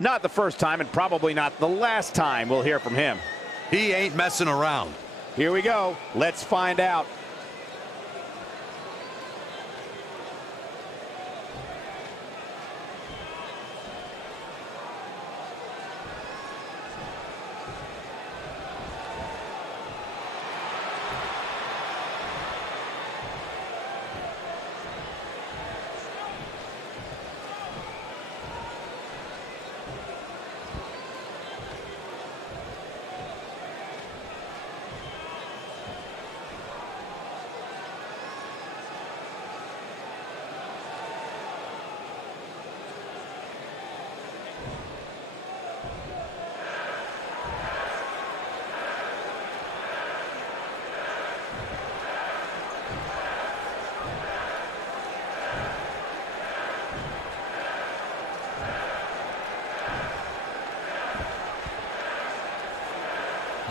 Not the first time and probably not the last time we'll hear from him. He ain't messing around. Here we go. Let's find out.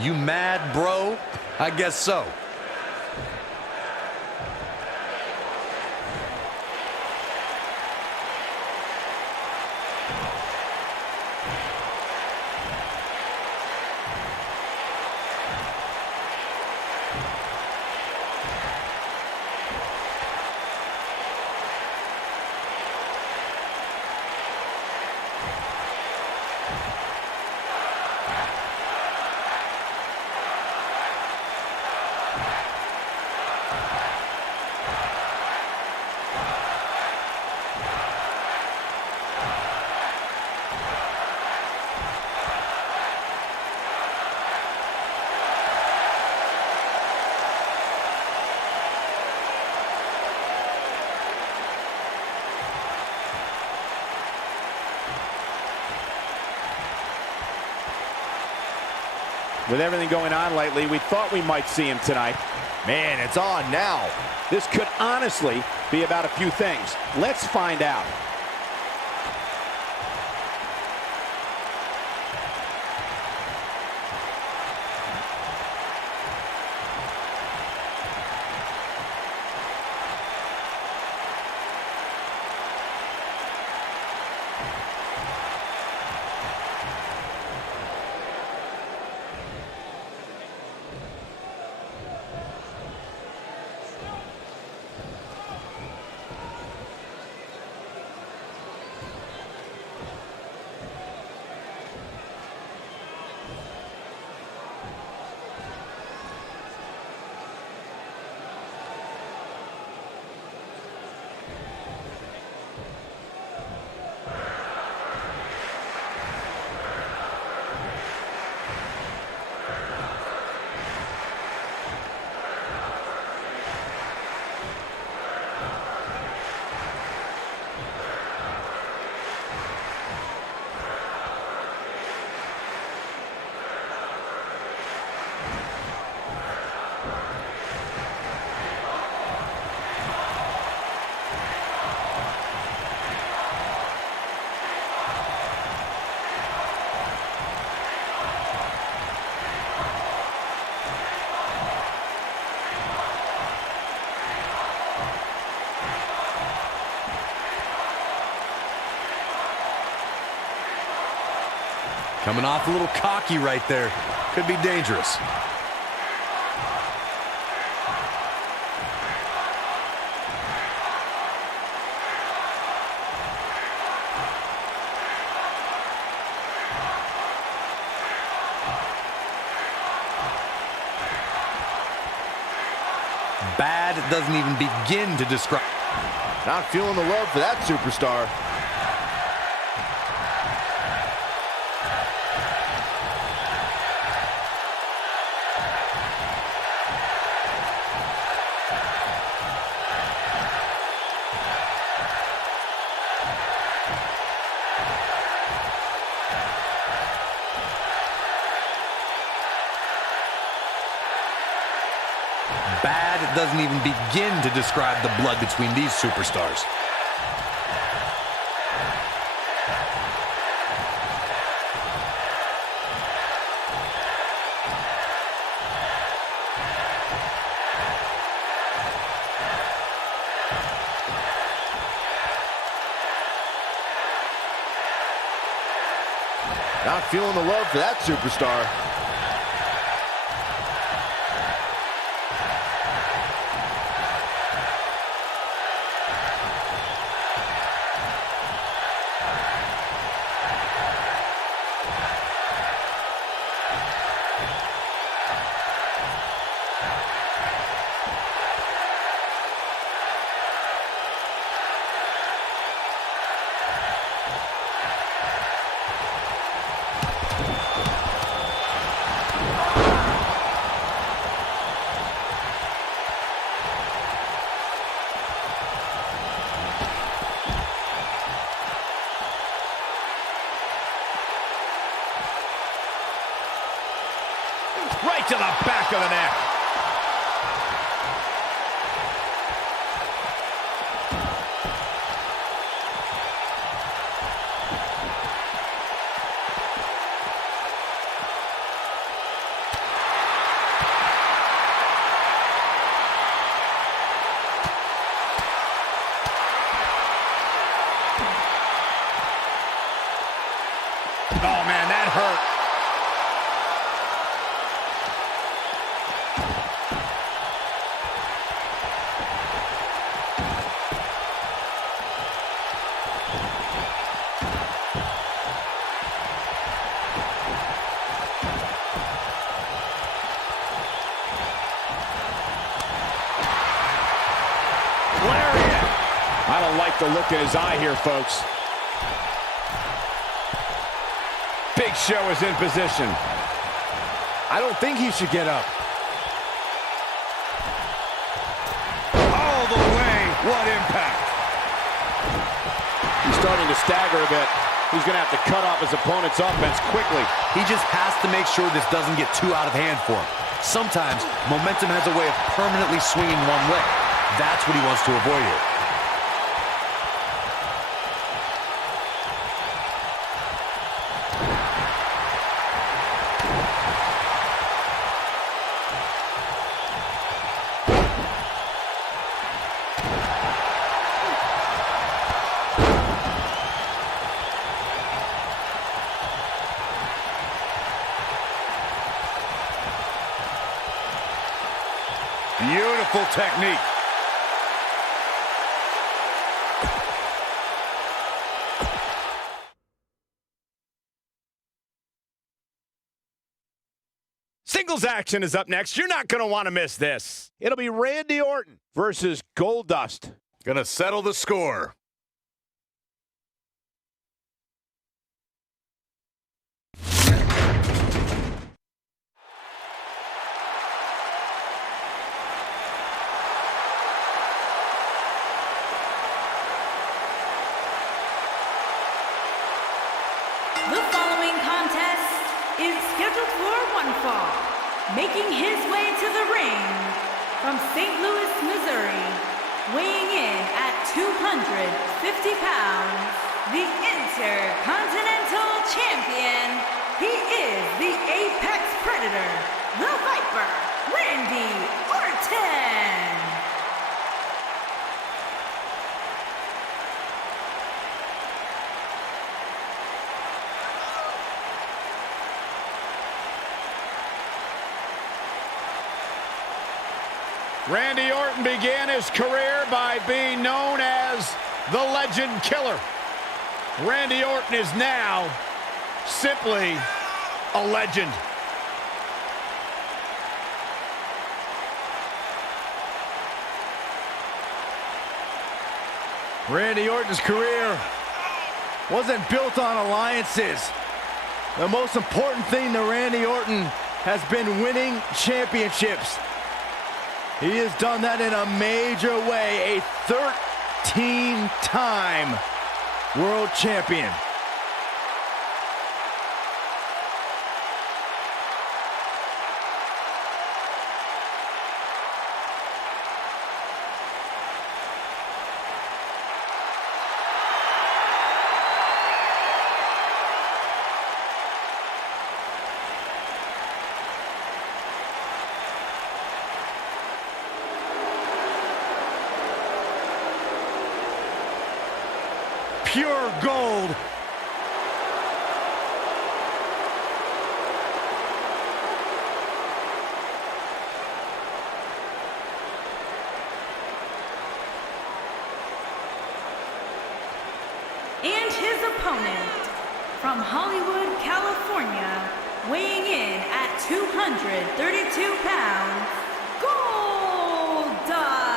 You mad, bro? I guess so. With everything going on lately, we thought we might see him tonight. Man, it's on now. This could honestly be about a few things. Let's find out. Coming off a little cocky right there. Could be dangerous. Bad doesn't even begin to describe. Not feeling the love for that superstar. Bad doesn't even begin to describe the blood between these superstars. Not feeling the love for that superstar. Right to the back of the neck. Oh, man, that hurt. I don't like the look in his eye here, folks. Big Show is in position. I don't think he should get up. All the way. What impact. He's starting to stagger a bit. He's going to have to cut off his opponent's offense quickly. He just has to make sure this doesn't get too out of hand for him. Sometimes momentum has a way of permanently swinging one way. That's what he wants to avoid here. Beautiful technique. Singles action is up next. You're not going to want to miss this. It'll be Randy Orton versus Goldust. Gonna settle the score. The following contest is scheduled for one fall. Making his way to the ring from St. Louis, Missouri, weighing in at 250 pounds, the Intercontinental Champion. He is the Apex Predator, the Viper, Randy Orton. Randy Orton began his career by being known as the Legend Killer. Randy Orton is now simply a legend. Randy Orton's career wasn't built on alliances. The most important thing to Randy Orton has been winning championships. He has done that in a major way, a 13-time world champion. Pure gold. And his opponent from Hollywood, California, weighing in at 232 pounds, Goldust.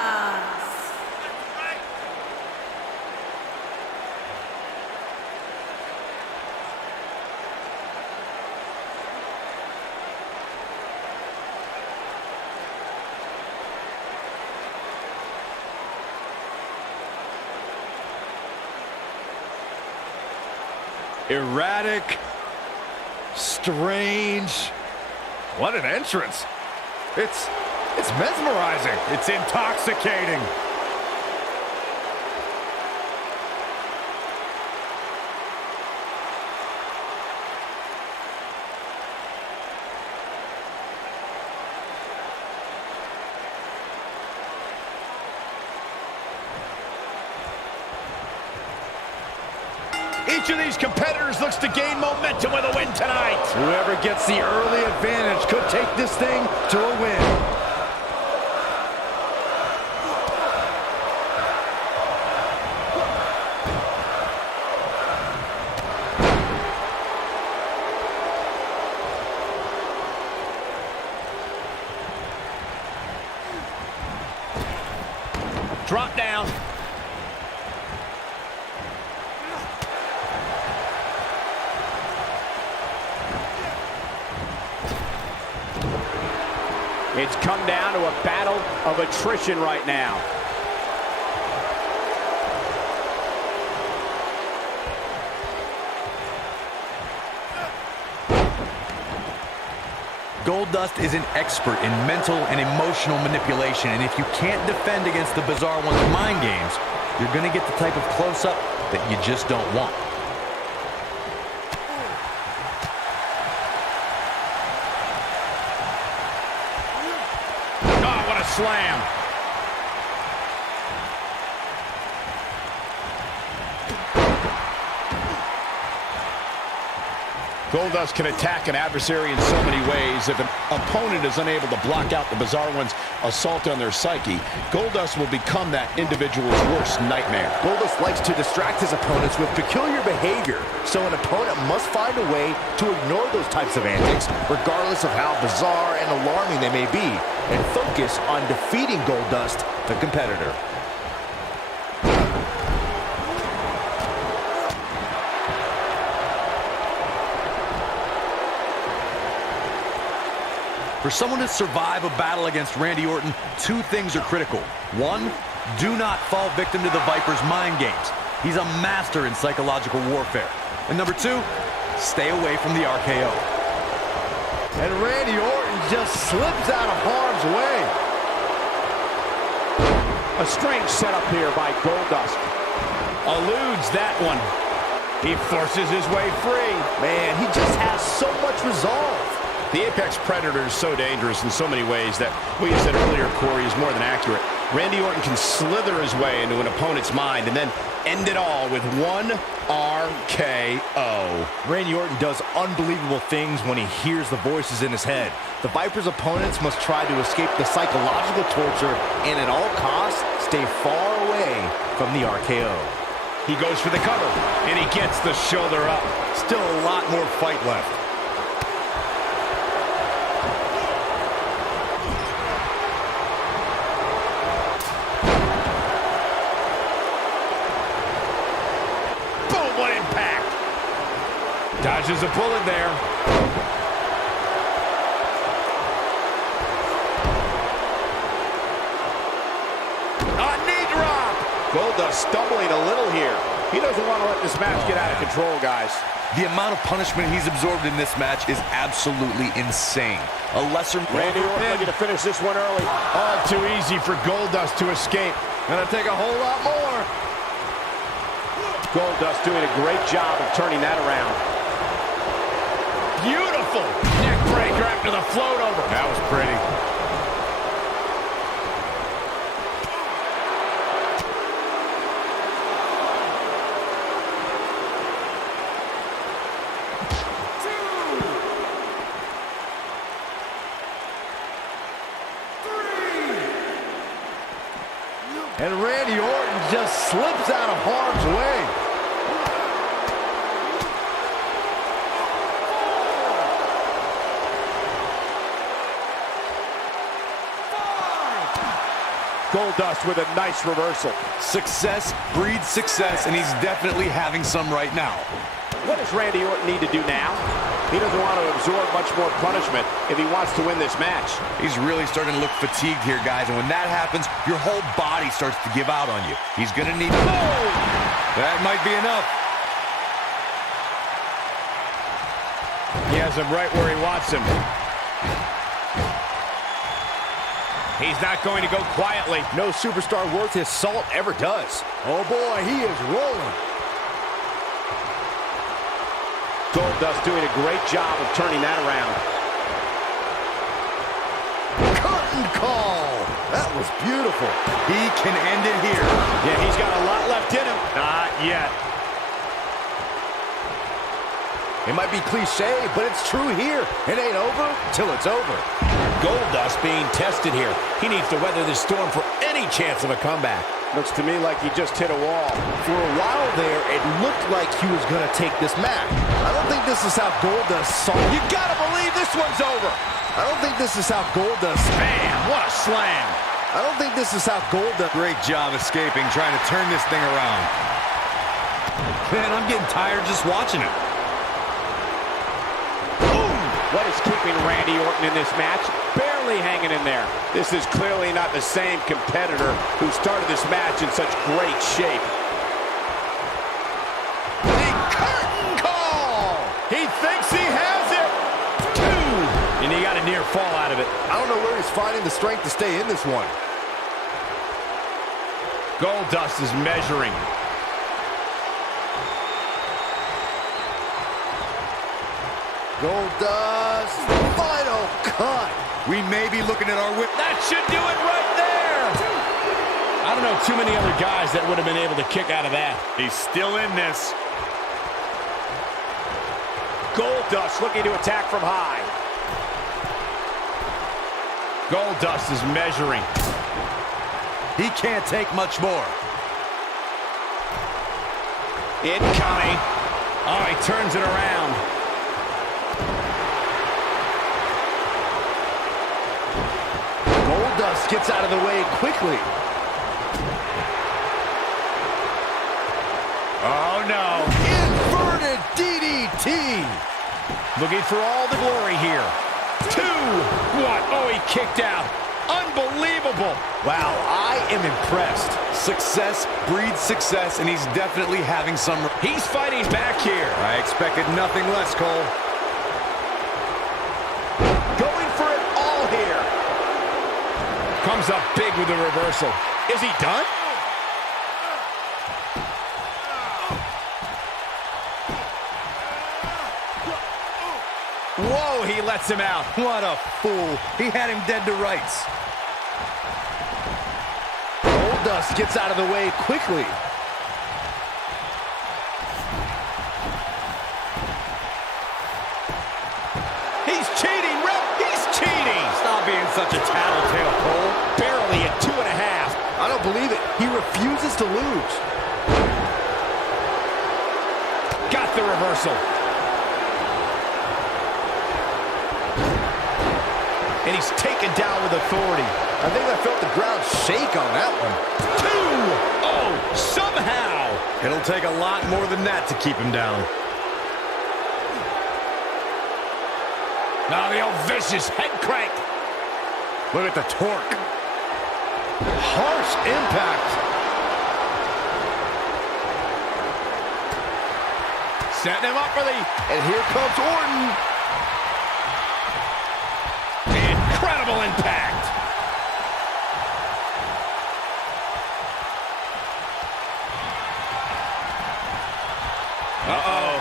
Erratic, strange. What an entrance. It's mesmerizing. It's intoxicating. Each of these competitors looks to gain momentum with a win tonight. Whoever gets the early advantage could take this thing to a win. Drop down. It's come down to a battle of attrition right now. Goldust is an expert in mental and emotional manipulation, and if you can't defend against the Bizarre One's mind games, you're going to get the type of close-up that you just don't want. Oh, what a slam. Goldust can attack an adversary in so many ways. If an opponent is unable to block out the Bizarre One's assault on their psyche, Goldust will become that individual's worst nightmare. Goldust likes to distract his opponents with peculiar behavior, so an opponent must find a way to ignore those types of antics, regardless of how bizarre and alarming they may be, and focus on defeating Goldust, the competitor. For someone to survive a battle against Randy Orton, two things are critical. One, do not fall victim to the Viper's mind games. He's a master in psychological warfare. And number two, stay away from the RKO. And Randy Orton just slips out of harm's way. A strange setup here by Goldust. Eludes that one. He forces his way free. Man, he just has so much resolve. The Apex Predator is so dangerous in so many ways that what you said earlier, Corey, is more than accurate. Randy Orton can slither his way into an opponent's mind and then end it all with one RKO. Randy Orton does unbelievable things when he hears the voices in his head. The Viper's opponents must try to escape the psychological torture and at all costs stay far away from the RKO. He goes for the cover, and he gets the shoulder up. Still a lot more fight left. Dodges a bullet there. Knee drop. Goldust stumbling a little here. He doesn't want to let this match get out of control, guys. The amount of punishment he's absorbed in this match is absolutely insane. A lesser... Randy Orton looking to finish this one early. All too easy for Goldust to escape. Gonna take a whole lot more. Goldust doing a great job of turning that around. Beautiful neck breaker after the float over. That was pretty. And Randy Orton just slips out of harm's way. Goldust with a nice reversal. Success breeds success, and he's definitely having some right now. What does Randy Orton need to do now? He doesn't want to absorb much more punishment if he wants to win this match. He's really starting to look fatigued here, guys, and when that happens, your whole body starts to give out on you. He's going to need... Oh! That might be enough. He has him right where he wants him. He's not going to go quietly. No superstar worth his salt ever does. Oh boy, he is rolling. Goldust doing a great job of turning that around. Curtain call. That was beautiful. He can end it here. Yeah, he's got a lot left in him. Not yet. It might be cliche, but it's true here. It ain't over till it's over. Goldust being tested here. He needs to weather this storm for any chance of a comeback. Looks to me like he just hit a wall. For a while there, it looked like he was going to take this match. I don't think this is how Goldust saw it. You gotta believe this one's over. I don't think this is how Goldust... Man, what a slam. I don't think this is how Goldust... Great job escaping, trying to turn this thing around. Man, I'm getting tired just watching it. What is keeping Randy Orton in this match? Barely hanging in there. This is clearly not the same competitor who started this match in such great shape. The curtain call! He thinks he has it. 2. And you got to near fall out of it. I don't know where he's finding the strength to stay in this one. Goldust is measuring. Goldust, final cut. We may be looking at our whip. That should do it right there. I don't know too many other guys that would have been able to kick out of that. He's still in this. Goldust looking to attack from high. Goldust is measuring. He can't take much more. Incoming. Oh, he turns it around. Goldust gets out of the way quickly. Oh, no. Inverted DDT. Looking for all the glory here. 2. What? Oh, he kicked out. Unbelievable. Wow, I am impressed. Success breeds success, and he's definitely having some... He's fighting back here. I expected nothing less, Cole. Going for it all here. Comes up big with the reversal. Is he done? Whoa, he lets him out. What a fool. He had him dead to rights. Goldust gets out of the way quickly. He's cheating, Rep. He's cheating. Stop being such a tattletale, Cole. Barely at 2.5. I don't believe it. He refuses to lose. Got the reversal. And he's taken down with authority. I think I felt the ground shake on that one. 2. Oh, somehow. It'll take a lot more than that to keep him down. Now the old vicious head crank. Look at the torque. Harsh impact. Setting him up for the... And here comes Orton. Incredible impact. Uh-oh.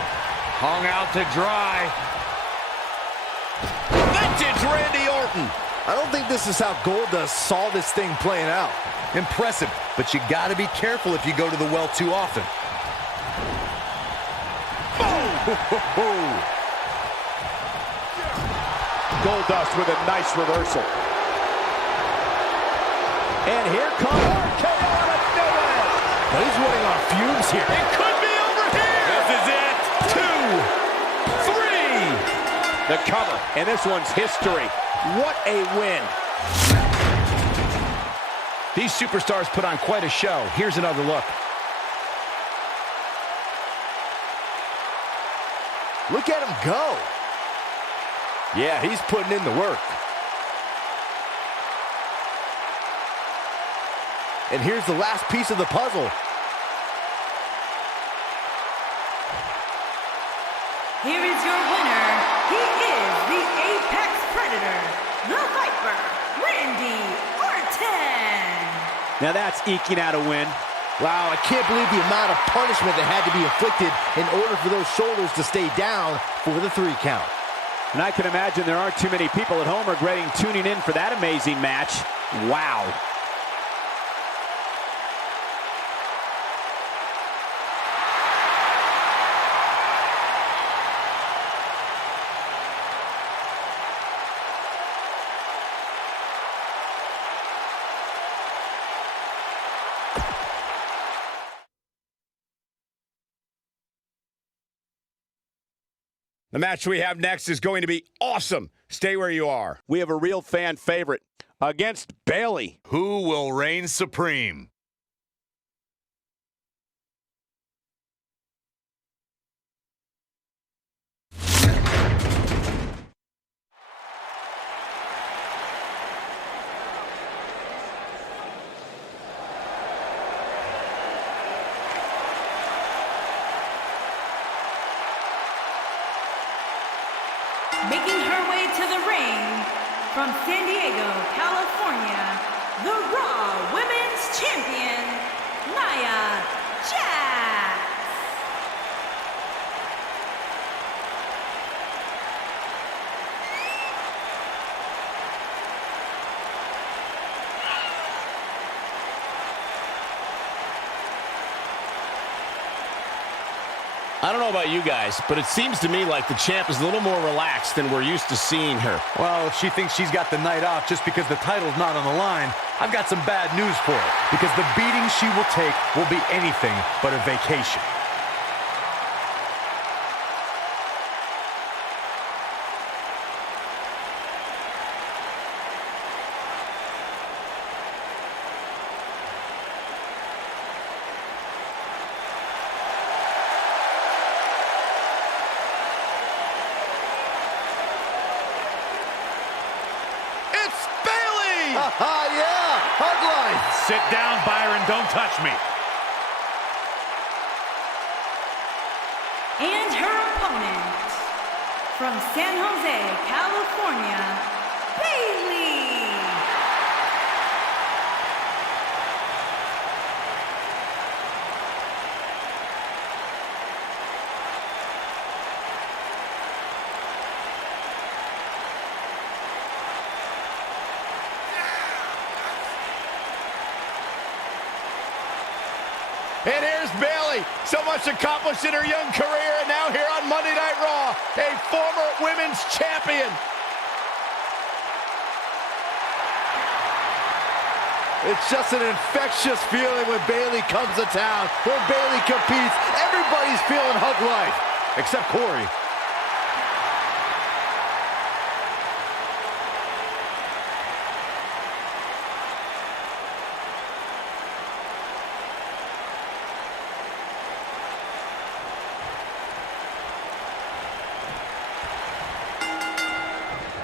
Hung out to dry. Vintage Randy Orton. I don't think this is how Goldust saw this thing playing out. Impressive, but you got to be careful if you go to the well too often. Goldust with a nice reversal. And here comes RKO out of nowhere. But he's running on fumes here. It could be over here. This is it. 2, 3. The cover. And this one's history. What a win. These superstars put on quite a show. Here's another look. Look at him go. Yeah, he's putting in the work. And here's the last piece of the puzzle. Here is your winner. He is the Apex Predator, the Viper, Randy Orton. Now that's eking out a win. Wow, I can't believe the amount of punishment that had to be inflicted in order for those shoulders to stay down for the 3 count. And I can imagine there aren't too many people at home regretting tuning in for that amazing match. Wow. The match we have next is going to be awesome. Stay where you are. We have a real fan favorite against Bayley. Who will reign supreme? Making her way to the ring from San Diego, California, the Raw Women's Champion, Nia Jax. I don't know about you guys, but it seems to me like the champ is a little more relaxed than we're used to seeing her. Well, if she thinks she's got the night off just because the title's not on the line, I've got some bad news for her, because the beating she will take will be anything but a vacation. Yeah, hug line. Sit down, Byron. Don't touch me. And her opponent, from San Jose, California, Bayley. And here's Bayley, so much accomplished in her young career, and now here on Monday Night Raw, a former women's champion. It's just an infectious feeling when Bayley comes to town. When Bayley competes, everybody's feeling hug life, except Corey.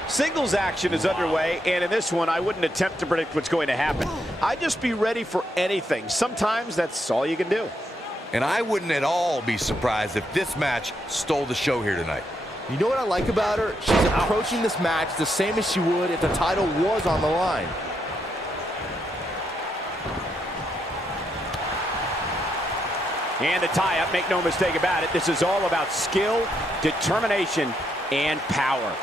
Singles action is underway, and in this one, I wouldn't attempt to predict what's going to happen. I'd just be ready for anything. Sometimes that's all you can do. And I wouldn't at all be surprised if this match stole the show here tonight. You know what I like about her? She's approaching this match the same as she would if the title was on the line. And the tie-up, make no mistake about it, this is all about skill, determination, and power.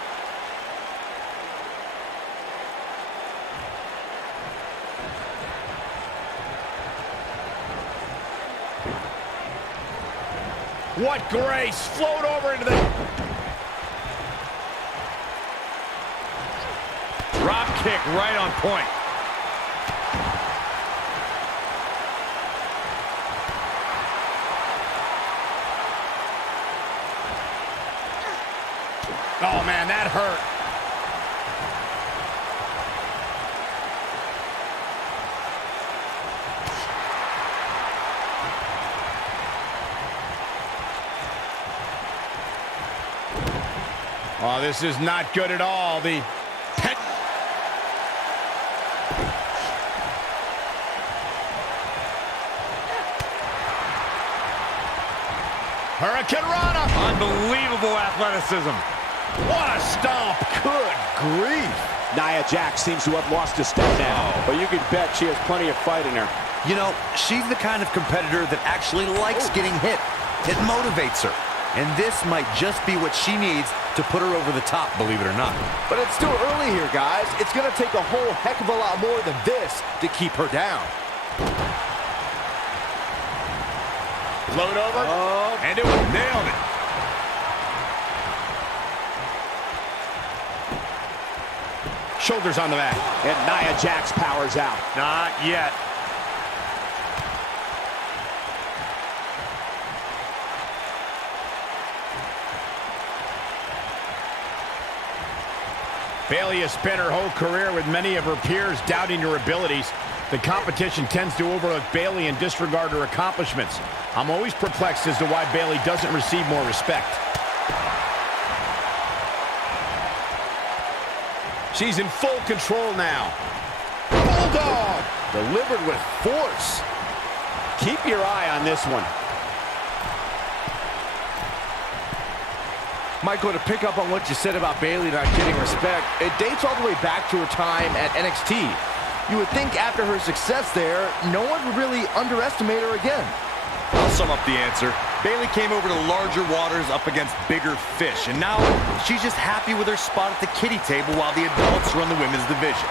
What grace! Float over into the... Drop kick right on point. Oh, man, that hurt. Oh, this is not good at all. The pet... Hurricane Rana. Unbelievable athleticism. What a stomp. Good grief. Nia Jax seems to have lost a step now, but you can bet she has plenty of fight in her. You know, she's the kind of competitor that actually likes getting hit. It motivates her. And this might just be what she needs to put her over the top, believe it or not. But it's still early here, guys. It's going to take a whole heck of a lot more than this to keep her down. Float over. And it was nailed it. Shoulders on the mat. And Nia Jax powers out. Not yet. Bayley has spent her whole career with many of her peers doubting her abilities. The competition tends to overlook Bayley and disregard her accomplishments. I'm always perplexed as to why Bayley doesn't receive more respect. She's in full control now. Bulldog! Delivered with force. Keep your eye on this one. Michael, to pick up on what you said about Bayley not getting respect, it dates all the way back to her time at NXT. You would think after her success there, no one would really underestimate her again. I'll sum up the answer. Bayley came over to larger waters up against bigger fish, and now she's just happy with her spot at the kiddie table while the adults run the women's division.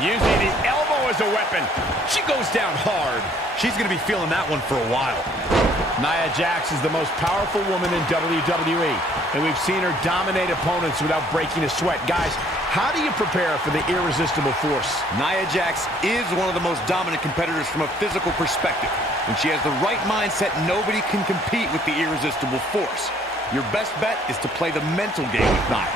Using the elbow as a weapon. She goes down hard. She's going to be feeling that one for a while. Nia Jax is the most powerful woman in WWE, and we've seen her dominate opponents without breaking a sweat. Guys, how do you prepare for the irresistible force? Nia Jax is one of the most dominant competitors from a physical perspective. When she has the right mindset, nobody can compete with the irresistible force. Your best bet is to play the mental game with Nia.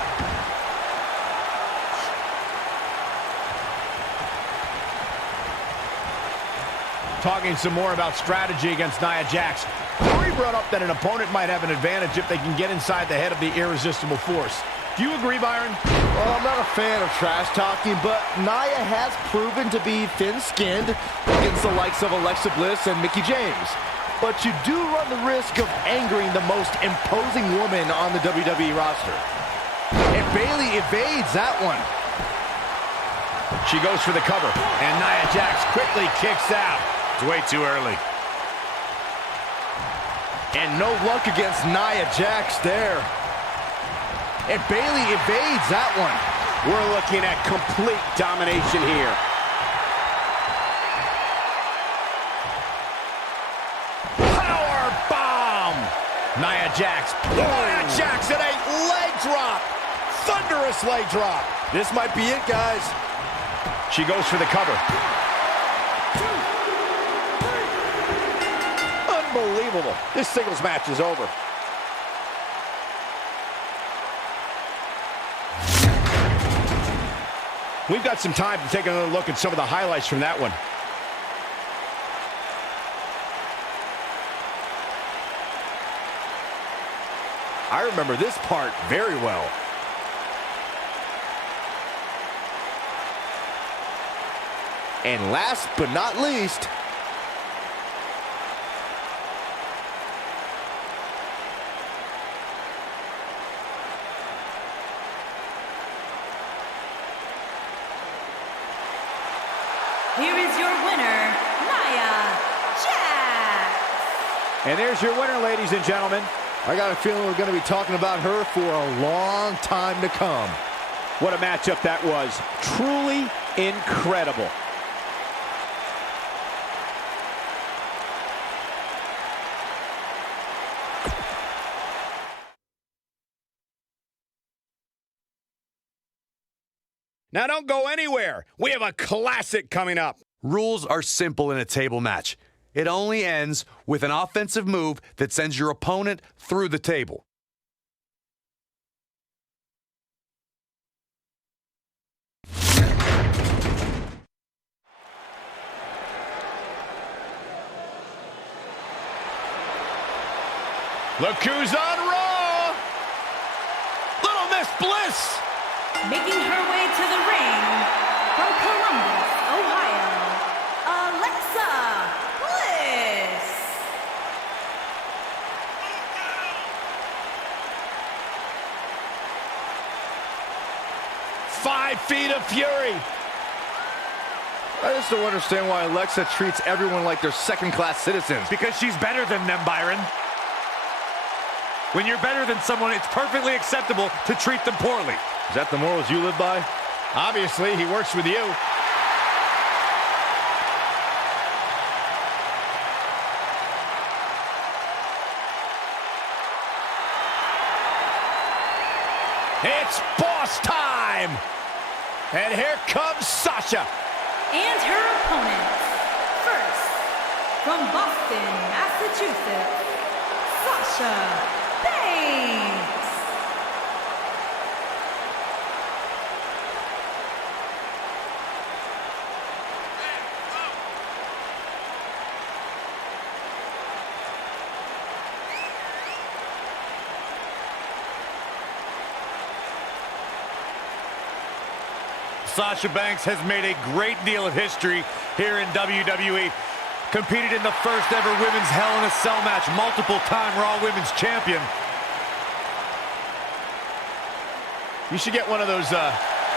Talking some more about strategy against Nia Jax. Corey brought up that an opponent might have an advantage if they can get inside the head of the irresistible force. Do you agree, Byron? Well, I'm not a fan of trash talking, but Nia has proven to be thin-skinned against the likes of Alexa Bliss and Mickie James. But you do run the risk of angering the most imposing woman on the WWE roster. And Bayley evades that one. She goes for the cover, and Nia Jax quickly kicks out. It's way too early. And no luck against Nia Jax there. And Bayley evades that one. We're looking at complete domination here. Power bomb! Nia Jax. Nia Jax in a leg drop. Thunderous leg drop. This might be it, guys. She goes for the cover. Unbelievable. This singles match is over. We've got some time to take another look at some of the highlights from that one. I remember this part very well. And last but not least, Here is your winner, Nia Jax. And there's your winner, ladies and gentlemen. I got a feeling we're going to be talking about her for a long time to come. What a matchup that was. Truly incredible. Now don't go anywhere. We have a classic coming up. Rules are simple in a table match. It only ends with an offensive move that sends your opponent through the table. Look who's on Raw! Little Miss Bliss! Making her way to the ring from Columbus, Ohio, Alexa Bliss. "5 feet of fury." I just don't understand why Alexa treats everyone like they're second-class citizens. Because she's better than them, Byron. When you're better than someone, it's perfectly acceptable to treat them poorly. Is that the morals you live by? Obviously, he works with you. It's boss time! And here comes Sasha. And her opponents. First, from Boston, Massachusetts, Sasha Banks. Sasha Banks has made a great deal of history here in WWE. competed in the first ever women's Hell in a Cell match, multiple-time Raw Women's Champion. You should get one of those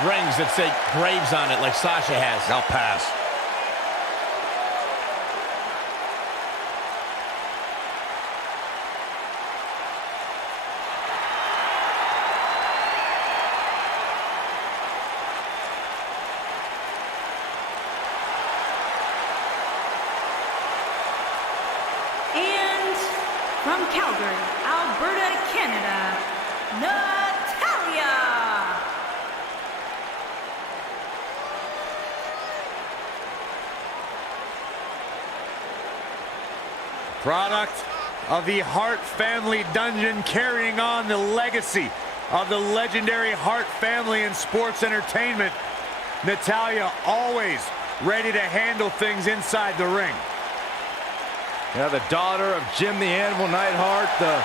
rings that say Braves on it like Sasha has. I'll pass. And from Calgary, Alberta, Canada, Natalya. Product of the Hart family dungeon, carrying on the legacy of the legendary Hart family in sports entertainment. Natalya always ready to handle things inside the ring. Yeah, the daughter of Jim the Animal Neidhart, the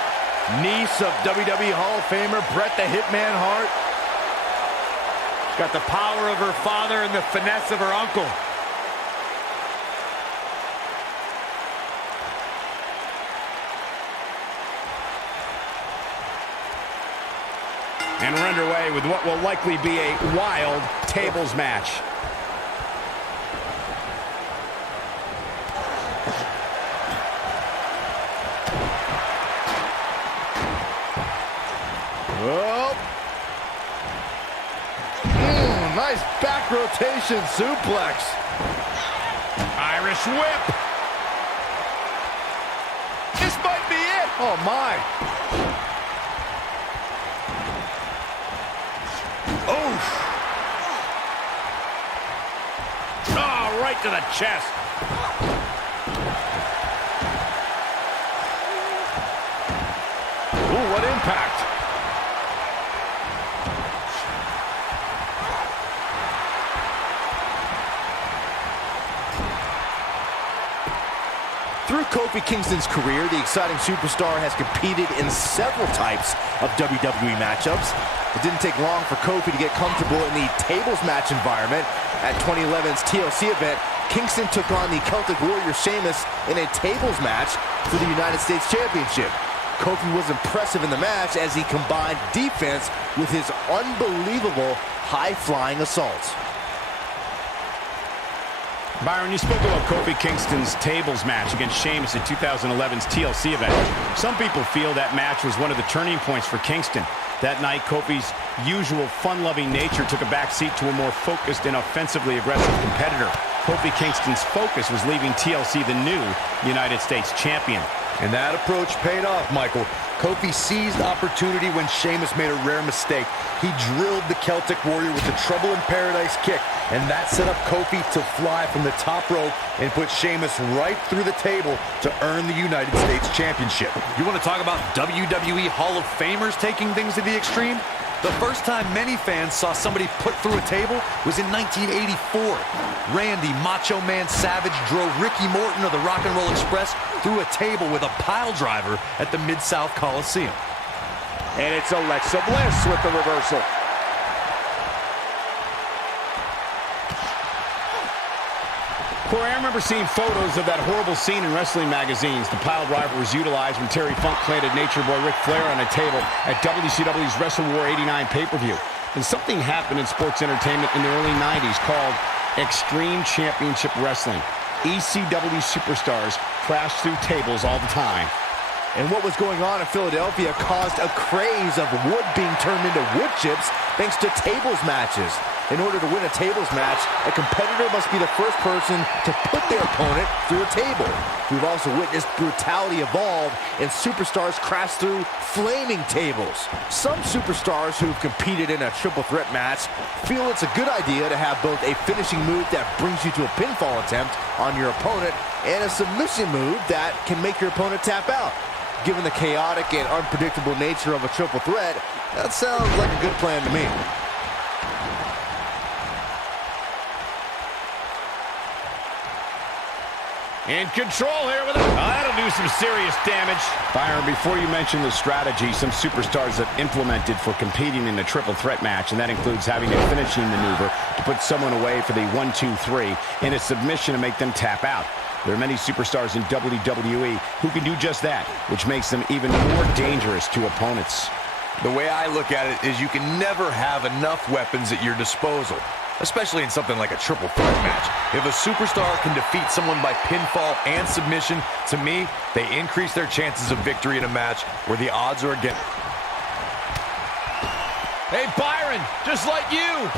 niece of WWE Hall of Famer Bret the Hitman Hart. She's got the power of her father and the finesse of her uncle. And we're underway with what will likely be a wild tables match. Oh. Nice back rotation suplex. Irish whip. This might be it. Oh, my. Oh, right to the chest. Ooh, what impact. Through Kofi Kingston's career, the exciting superstar has competed in several types of WWE matchups. It didn't take long for Kofi to get comfortable in the tables match environment. At 2011's TLC event, Kingston took on the Celtic Warrior Sheamus in a tables match for the United States Championship. Kofi was impressive in the match as he combined defense with his unbelievable high-flying assaults. Byron, you spoke about Kofi Kingston's tables match against Sheamus at 2011's TLC event. Some people feel that match was one of the turning points for Kingston. That night, Kofi's usual fun-loving nature took a backseat to a more focused and offensively aggressive competitor. Kofi Kingston's focus was leaving TLC the new United States champion. And that approach paid off, Michael. Kofi seized opportunity when Sheamus made a rare mistake. He drilled the Celtic Warrior with the Trouble in Paradise kick, and that set up Kofi to fly from the top rope and put Sheamus right through the table to earn the United States Championship. You want to talk about WWE Hall of Famers taking things to the extreme? The first time many fans saw somebody put through a table was in 1984. Randy Macho Man Savage drove Ricky Morton of the Rock and Roll Express through a table with a pile driver at the Mid-South Coliseum. And it's Alexa Bliss with the reversal. Corey, I remember seeing photos of that horrible scene in wrestling magazines. The pile driver was utilized when Terry Funk planted Nature Boy Ric Flair on a table at WCW's Wrestle War 89 pay-per-view. And something happened in sports entertainment in the early 90s called Extreme Championship Wrestling. ECW superstars crashed through tables all the time. And what was going on in Philadelphia caused a craze of wood being turned into wood chips thanks to tables matches. In order to win a tables match, a competitor must be the first person to put their opponent through a table. We've also witnessed brutality evolve and superstars crash through flaming tables. Some superstars who've competed in a triple threat match feel it's a good idea to have both a finishing move that brings you to a pinfall attempt on your opponent and a submission move that can make your opponent tap out. Given the chaotic and unpredictable nature of a triple threat, that sounds like a good plan to me. In control here with it. Oh, that'll do some serious damage. Byron, before you mention the strategy some superstars have implemented for competing in a triple threat match, and that includes having a finishing maneuver to put someone away for the 1, 2, 3 and a submission to make them tap out. There are many superstars in WWE who can do just that, which makes them even more dangerous to opponents. The way I look at it is you can never have enough weapons at your disposal, especially in something like a triple threat match. If a superstar can defeat someone by pinfall and submission, to me, they increase their chances of victory in a match where the odds are against. Hey, Byron, just like you.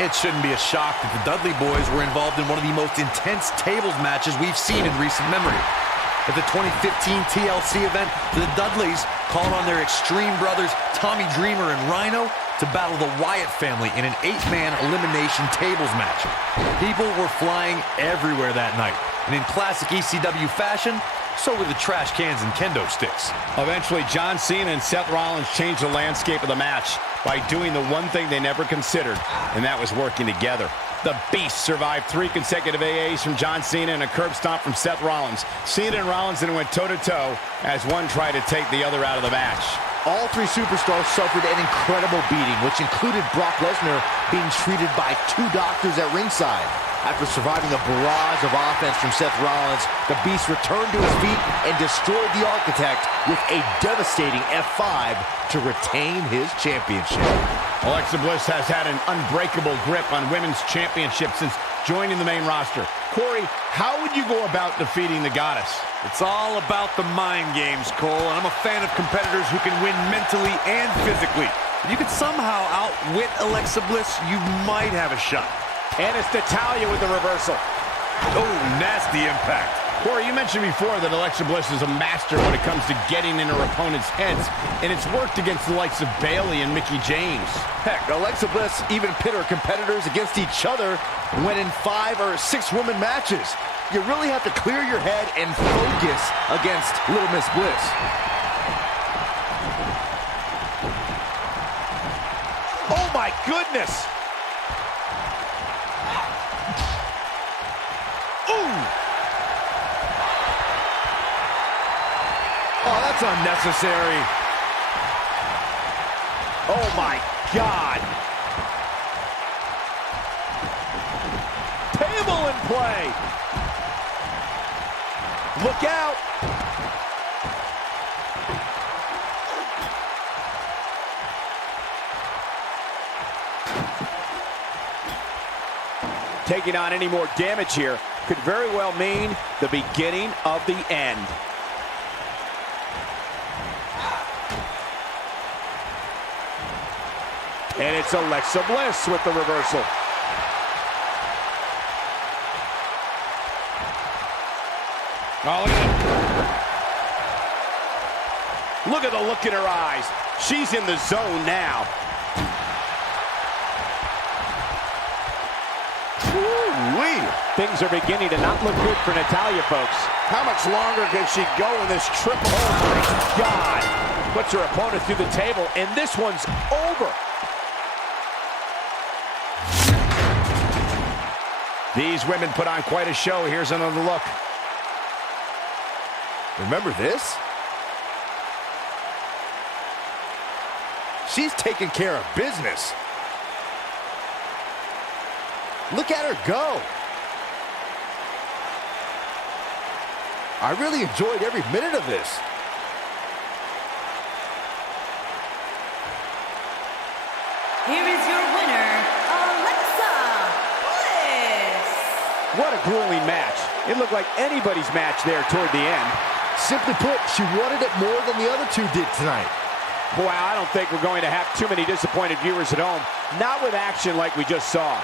It shouldn't be a shock that the Dudley Boys were involved in one of the most intense tables matches we've seen in recent memory. At the 2015 TLC event, the Dudleys called on their Extreme brothers, Tommy Dreamer and Rhino, to battle the Wyatt family in an 8-man elimination tables match. People were flying everywhere that night, and in classic ECW fashion, so were the trash cans and kendo sticks. Eventually, John Cena and Seth Rollins changed the landscape of the match by doing the one thing they never considered, and that was working together. The Beast survived 3 consecutive AAs from John Cena and a curb stomp from Seth Rollins. Cena and Rollins then went toe-to-toe as one tried to take the other out of the match. All 3 superstars suffered an incredible beating, which included Brock Lesnar being treated by 2 doctors at ringside. After surviving a barrage of offense from Seth Rollins, the Beast returned to his feet and destroyed the Architect with a devastating F5 to retain his championship. Alexa Bliss has had an unbreakable grip on women's championships since joining the main roster. Corey, how would you go about defeating the Goddess? It's all about the mind games, Cole, and I'm a fan of competitors who can win mentally and physically. If you could somehow outwit Alexa Bliss, you might have a shot. And it's Natalya with the reversal. Oh, nasty impact. Corey, you mentioned before that Alexa Bliss is a master when it comes to getting in her opponent's heads, and it's worked against the likes of Bayley and Mickie James. Heck, Alexa Bliss even pit her competitors against each other when in 5 or 6 woman matches. You really have to clear your head and focus against Little Miss Bliss. Oh my goodness! Oh, that's unnecessary. Oh, my God. Table in play. Look out. Taking on any more damage here could very well mean the beginning of the end. And it's Alexa Bliss with the reversal. Oh, look at that. Look at the look in her eyes. She's in the zone now. Woo-wee. Things are beginning to not look good for Natalya, folks. How much longer can she go in this triple? Oh, my God. Puts her opponent through the table, and this one's over. These women put on quite a show. Here's another look. Remember this? She's taking care of business. Look at her go. I really enjoyed every minute of this. Here is your winner, Alexa Bliss. What a grueling match. It looked like anybody's match there toward the end. Simply put, she wanted it more than the other 2 did tonight. Boy, I don't think we're going to have too many disappointed viewers at home. Not with action like we just saw.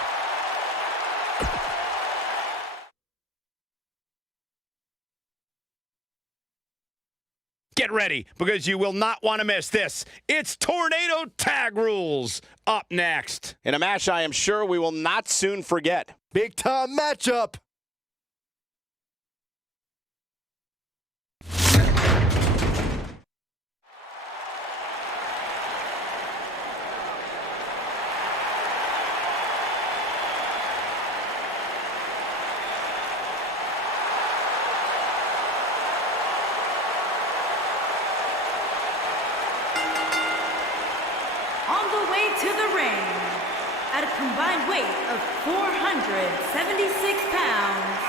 Get ready, because you will not want to miss this. It's Tornado Tag Rules up next. In a match I am sure we will not soon forget. Big time matchup. On the way to the ring, at a combined weight of 476 pounds,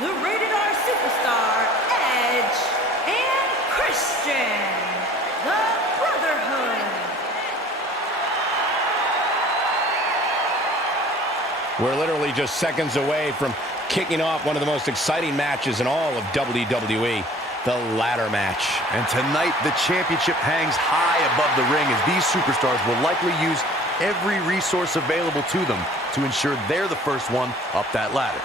the Rated R Superstar, Edge, and Christian, the Brotherhood. We're literally just seconds away from kicking off one of the most exciting matches in all of WWE, the ladder match. And tonight, the championship hangs high above the ring as these superstars will likely use every resource available to them to ensure they're the first one up that ladder.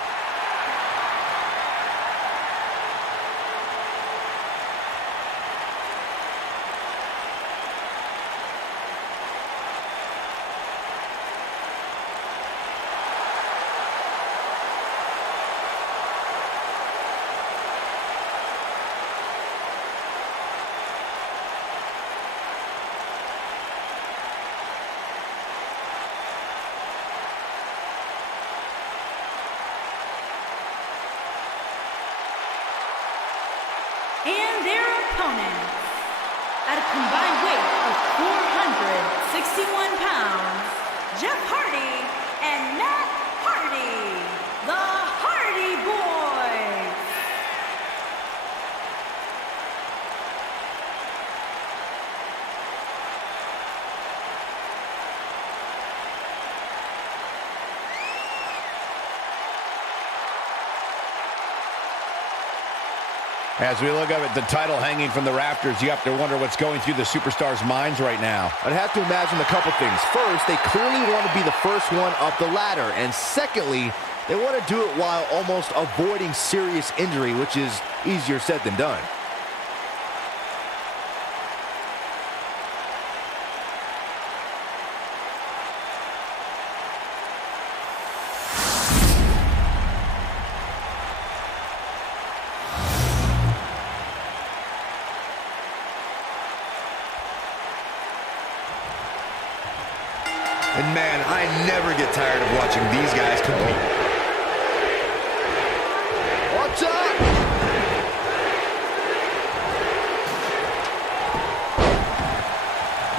And their opponents, at a combined weight of 461 pounds, Jeff Hardy and Matt Hardy, the Hardy Boys. As we look up at the title hanging from the rafters, you have to wonder what's going through the superstars' minds right now. I'd have to imagine a couple things. First, they clearly want to be the first one up the ladder. And secondly, they want to do it while almost avoiding serious injury, which is easier said than done. And man, I never get tired of watching these guys compete. Watch out!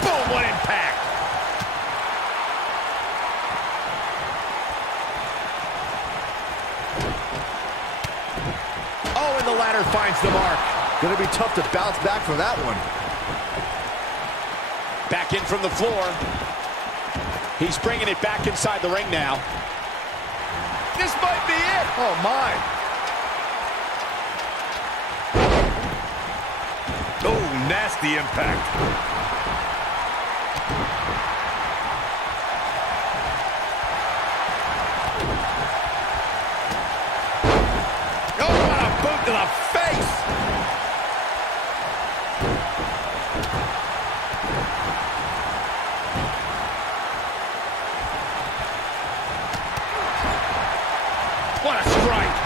Boom, what impact! Oh, and the ladder finds the mark. Gonna be tough to bounce back from that one. Back in from the floor. He's bringing it back inside the ring now. This might be it. Oh, my. Oh, nasty impact. Oh, what a boot to the face. What a strike!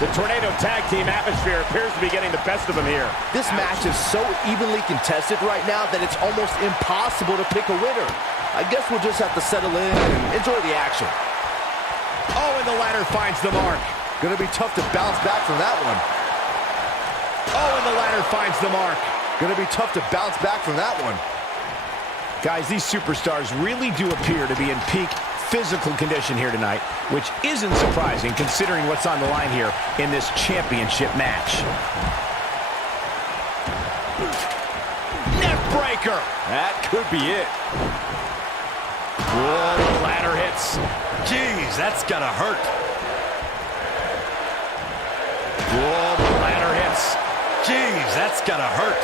The Tornado Tag Team atmosphere appears to be getting the best of them here. This match is so evenly contested right now that it's almost impossible to pick a winner. I guess we'll just have to settle in and enjoy the action. Oh, and the ladder finds the mark. Gonna be tough to bounce back from that one. Oh, and the ladder finds the mark. Gonna be tough to bounce back from that one. Guys, these superstars really do appear to be in peak physical condition here tonight, which isn't surprising considering what's on the line here in this championship match. Neck breaker. That could be it. Whoa, the ladder hits. Jeez, that's gotta hurt. Whoa, the ladder hits. Jeez, that's gotta hurt.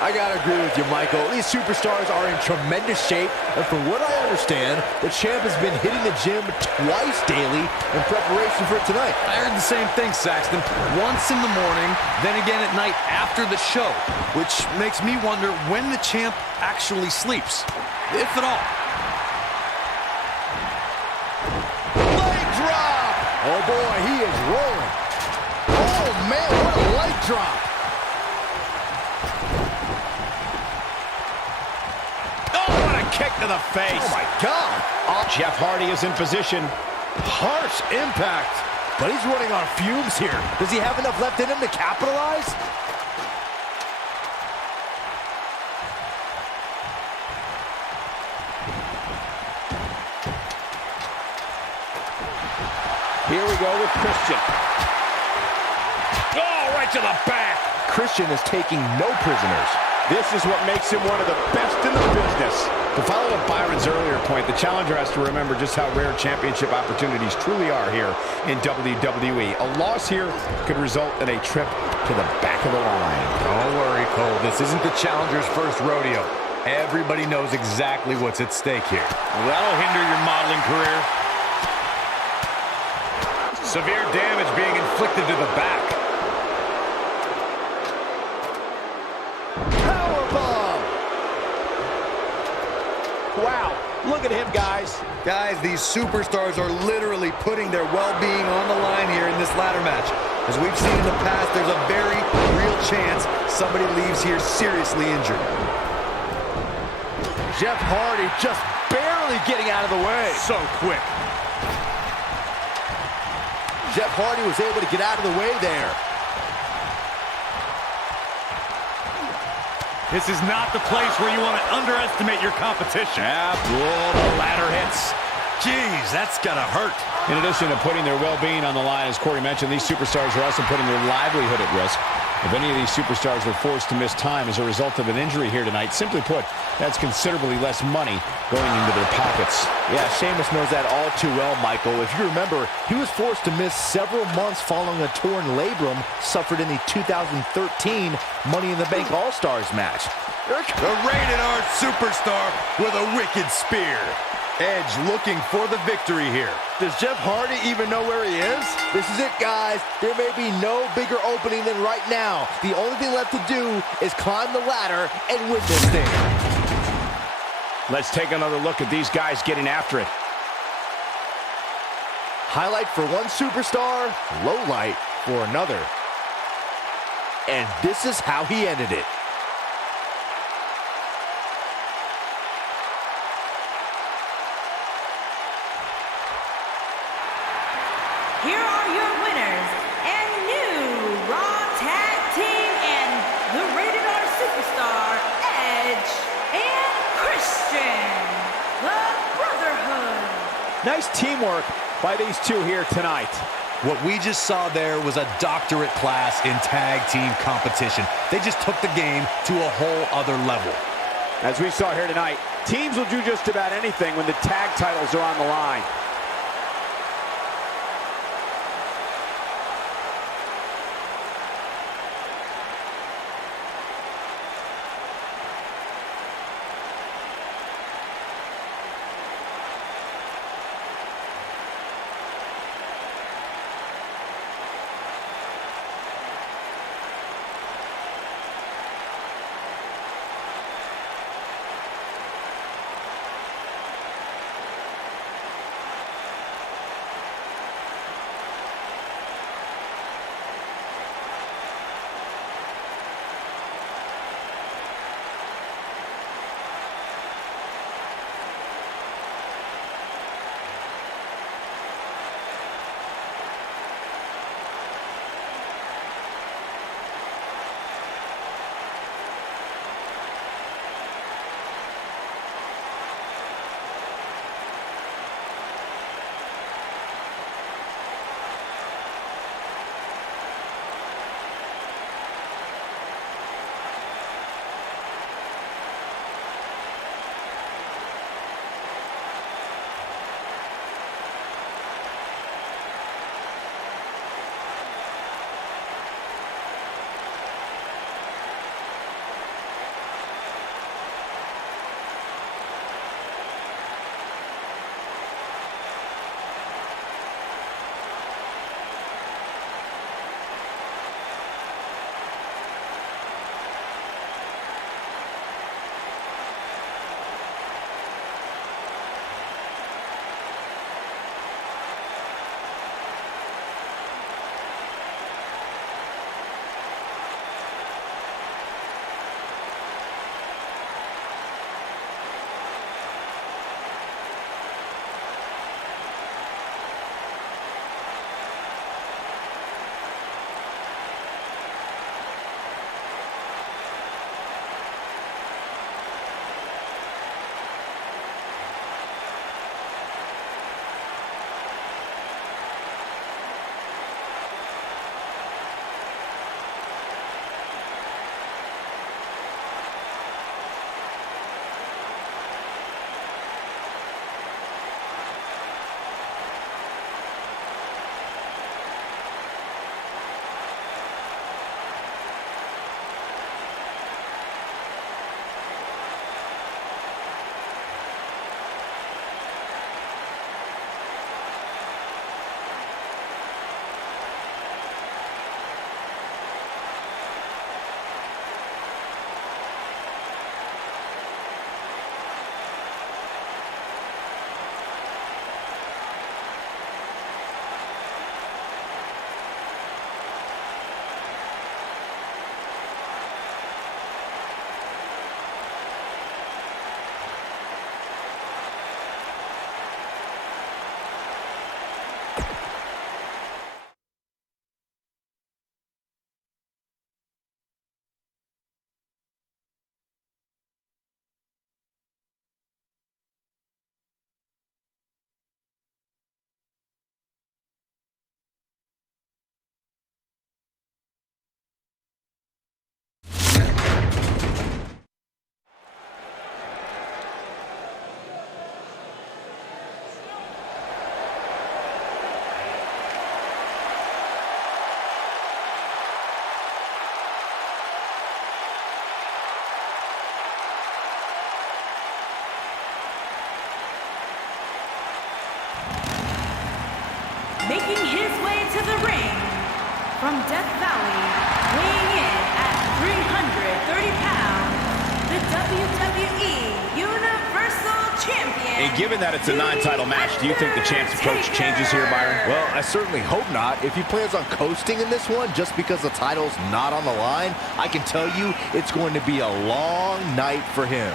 I gotta agree with you, Michael. These superstars are in tremendous shape, and from what I understand, the champ has been hitting the gym twice daily in preparation for tonight. I heard the same thing, Saxton. Once in the morning, then again at night after the show, which makes me wonder when the champ actually sleeps, if at all. Leg drop! Oh boy, he is rolling. Oh man, what a leg drop! Kick to the face. Oh my God! Jeff Hardy is in position. Harsh impact, but he's running on fumes here. Does he have enough left in him to capitalize? Here we go with Christian. Oh, right to the back. Christian is taking no prisoners. This is what makes him one of the best in the business. To follow up Byron's earlier point, the challenger has to remember just how rare championship opportunities truly are here in WWE. A loss here could result in a trip to the back of the line. Don't worry, Cole. This isn't the challenger's first rodeo. Everybody knows exactly what's at stake here. Well, that'll hinder your modeling career. Severe damage being inflicted to the back. Wow, look at him, guys. Guys, these superstars are literally putting their well-being on the line here in this ladder match. As we've seen in the past, there's a very real chance somebody leaves here seriously injured. Jeff Hardy just barely getting out of the way. So quick. Jeff Hardy was able to get out of the way there. This is not the place where you want to underestimate your competition. Yeah, the ladder hits. Jeez, that's gotta hurt. In addition to putting their well-being on the line, as Corey mentioned, these superstars are also putting their livelihood at risk. If any of these superstars were forced to miss time as a result of an injury here tonight, simply put, that's considerably less money going into their pockets. Yeah, Sheamus knows that all too well, Michael. If you remember, he was forced to miss several months following a torn labrum suffered in the 2013 Money in the Bank All-Stars match. The rated R superstar with a wicked spear. Edge looking for the victory here. Does Jeff Hardy even know where he is? This is it, guys. There may be no bigger opening than right now. The only thing left to do is climb the ladder and win this thing. Let's take another look at these guys getting after it. Highlight for one superstar, low light for another. And this is how he ended it. Here are your winners and new Raw Tag Team and the Rated R Superstar, Edge and Christian, the Brotherhood. Nice teamwork by these two here tonight. What we just saw there was a doctorate class in tag team competition. They just took the game to a whole other level. As we saw here tonight, teams will do just about anything when the tag titles are on the line. into the ring from Death Valley, weighing in at 330 pounds, the WWE Universal Champion. And given that it's a non-title match, do you think the champ's approach changes here, Byron? Well, I certainly hope not. If he plans on coasting in this one just because the title's not on the line, I can tell you it's going to be a long night for him.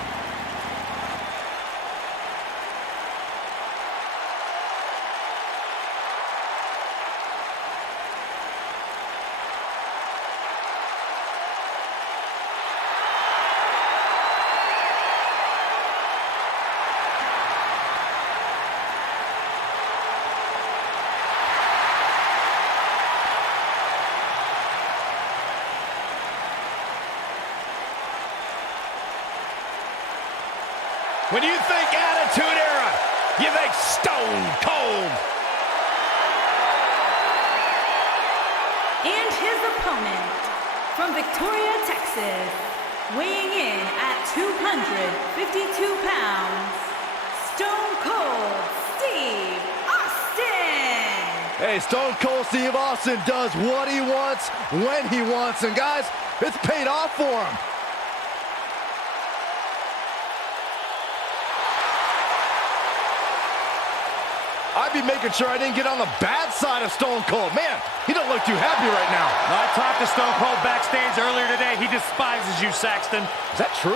When you think Attitude Era, you think Stone Cold. And his opponent from Victoria, Texas, weighing in at 252 pounds, Stone Cold Steve Austin. Hey, Stone Cold Steve Austin does what he wants, when he wants, and guys, it's paid off for him. I'd be making sure I didn't get on the bad side of Stone Cold. Man, he don't look too happy right now. I talked to Stone Cold backstage earlier today. He despises you, Saxton. Is that true?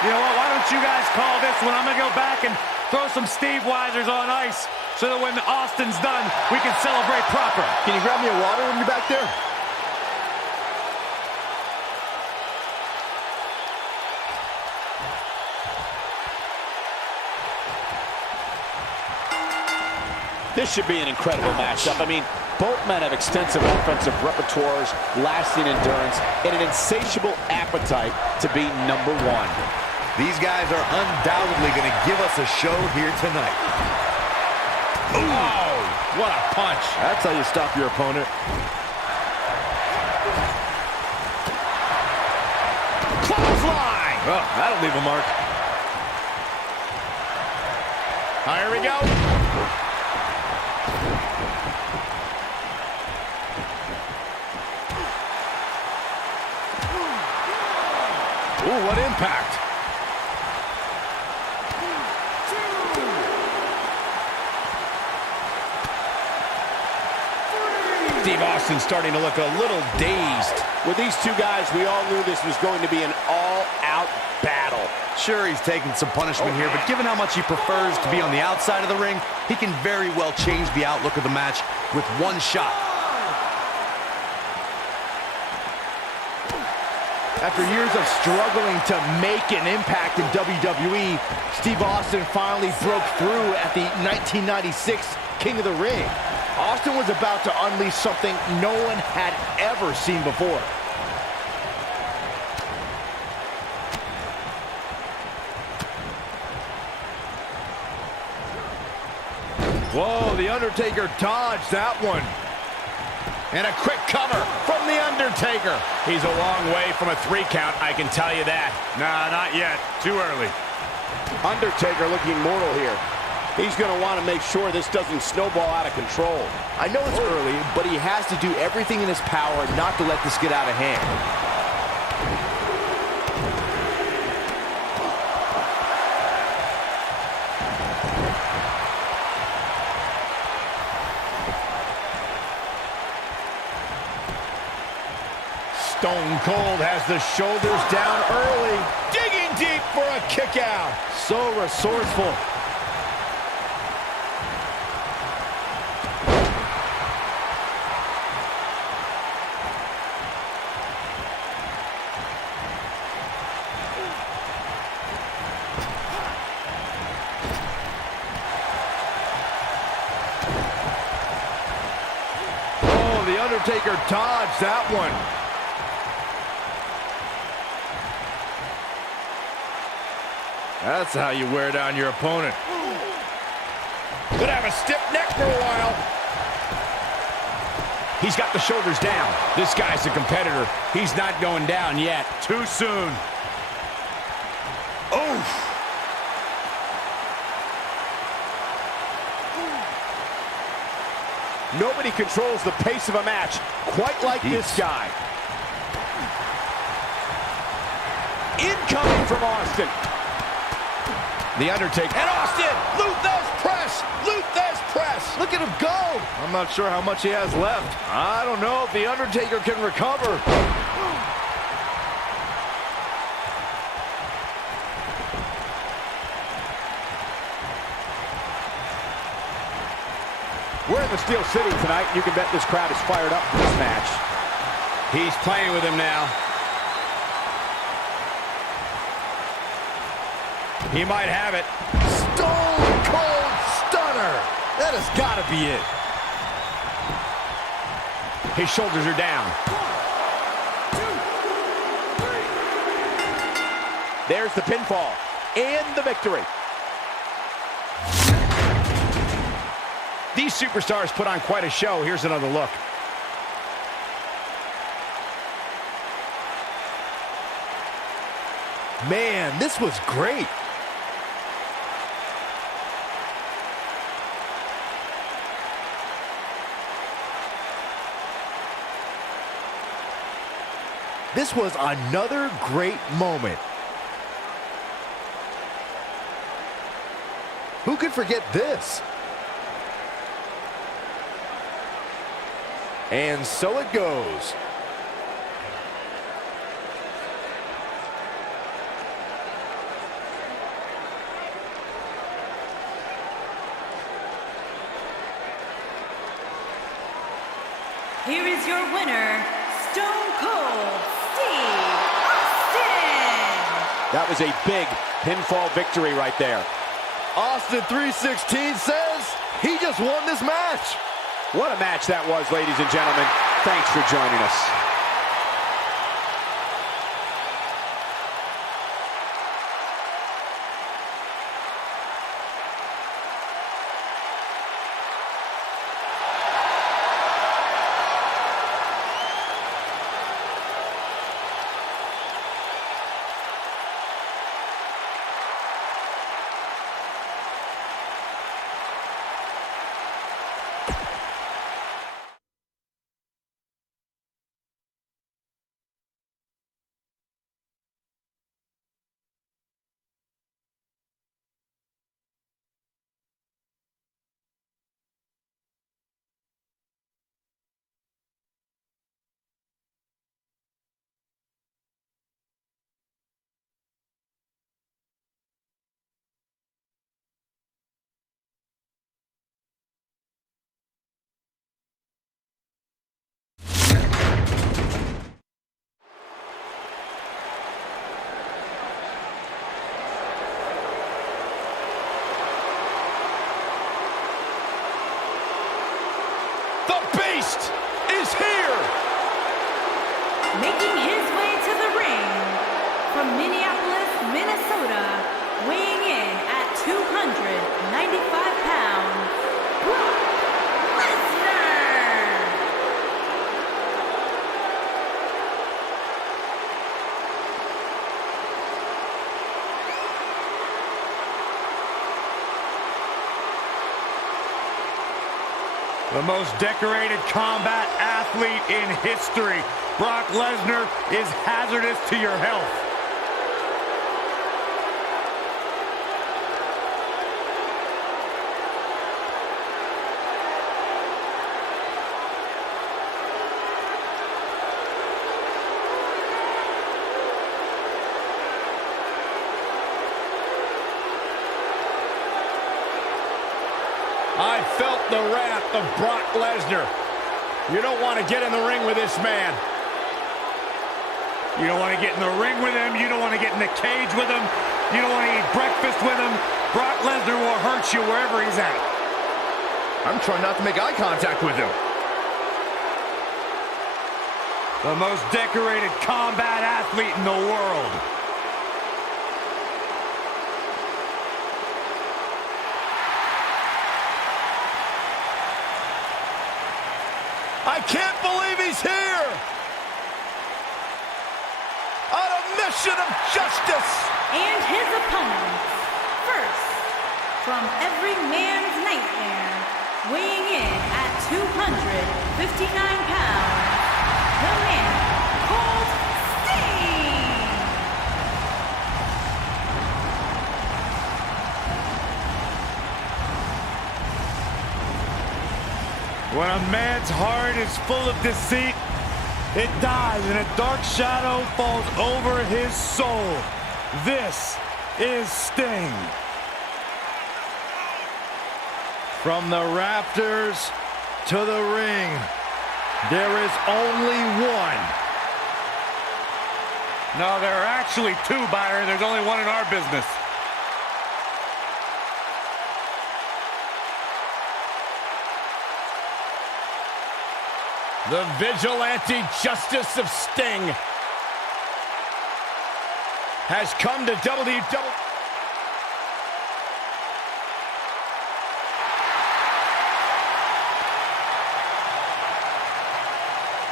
You know what? Why don't you guys call this one? I'm going to go back and throw some Steve Weisers on ice so that when Austin's done, we can celebrate proper. Can you grab me a water when you're back there? This should be an incredible matchup. I mean, both men have extensive offensive repertoires, lasting endurance, and an insatiable appetite to be number one. These guys are undoubtedly going to give us a show here tonight. Oh, what a punch. That's how you stop your opponent. Clothesline. Oh, that'll leave a mark. Here we go. Ooh, what impact. Steve Austin starting to look a little dazed. With these two guys, we all knew this was going to be an all-out battle. Sure, he's taking some punishment here, but given how much he prefers to be on the outside of the ring, he can very well change the outlook of the match with one shot. After years of struggling to make an impact in WWE, Steve Austin finally broke through at the 1996 King of the Ring. Austin was about to unleash something no one had ever seen before. Whoa, The Undertaker dodged that one. And a quick cover from The Undertaker. He's a long way from a 3 count, I can tell you that. Nah, not yet. Too early. Undertaker looking mortal here. He's going to want to make sure this doesn't snowball out of control. I know it's early, but he has to do everything in his power not to let this get out of hand. Stone Cold has the shoulders down early. Digging deep for a kick out. So resourceful. Oh, The Undertaker dodged that one. That's how you wear down your opponent. Could have a stiff neck for a while. He's got the shoulders down. This guy's a competitor. He's not going down yet. Too soon. Oof. Nobody controls the pace of a match quite like this guy. Incoming from Austin. The Undertaker. And Austin, Luthez press, Luthez press. Look at him go. I'm not sure how much he has left. I don't know if the Undertaker can recover. We're in the Steel City tonight. You can bet this crowd is fired up for this match. He's playing with him now. He might have it. Stone Cold Stunner. That has got to be it. His shoulders are down. 1, 2, 3. There's the pinfall and the victory. These superstars put on quite a show. Here's another look. Man, this was great. This was another great moment. Who could forget this? And so it goes. Here is your winner, Stone Cold Steve Austin. That was a big pinfall victory right there. Austin 316 says he just won this match. What a match that was, ladies and gentlemen. Thanks for joining us. Is here. Making his way to the ring from Minneapolis, Minnesota, weighing in at 295 pounds, Brock Lesnar. The most decorated combat athlete in history. Brock Lesnar is hazardous to your health. I felt the wrath of Brock Lesnar. You don't want to get in the ring with this man. You don't want to get in the ring with him. You don't want to get in the cage with him. You don't want to eat breakfast with him. Brock Lesnar will hurt you wherever he's at. I'm trying not to make eye contact with him. The most decorated combat athlete in the world. I can't believe he's here! On a mission of justice! And his opponents, first, from every man's nightmare, weighing in at 259 pounds, the man called Sting. When a man's heart is full of deceit, it dies and a dark shadow falls over his soul. This is Sting. From the rafters to the ring, there is only one. No, there are actually two, Byron. There's only one in our business. The vigilante justice of Sting has come to WWE.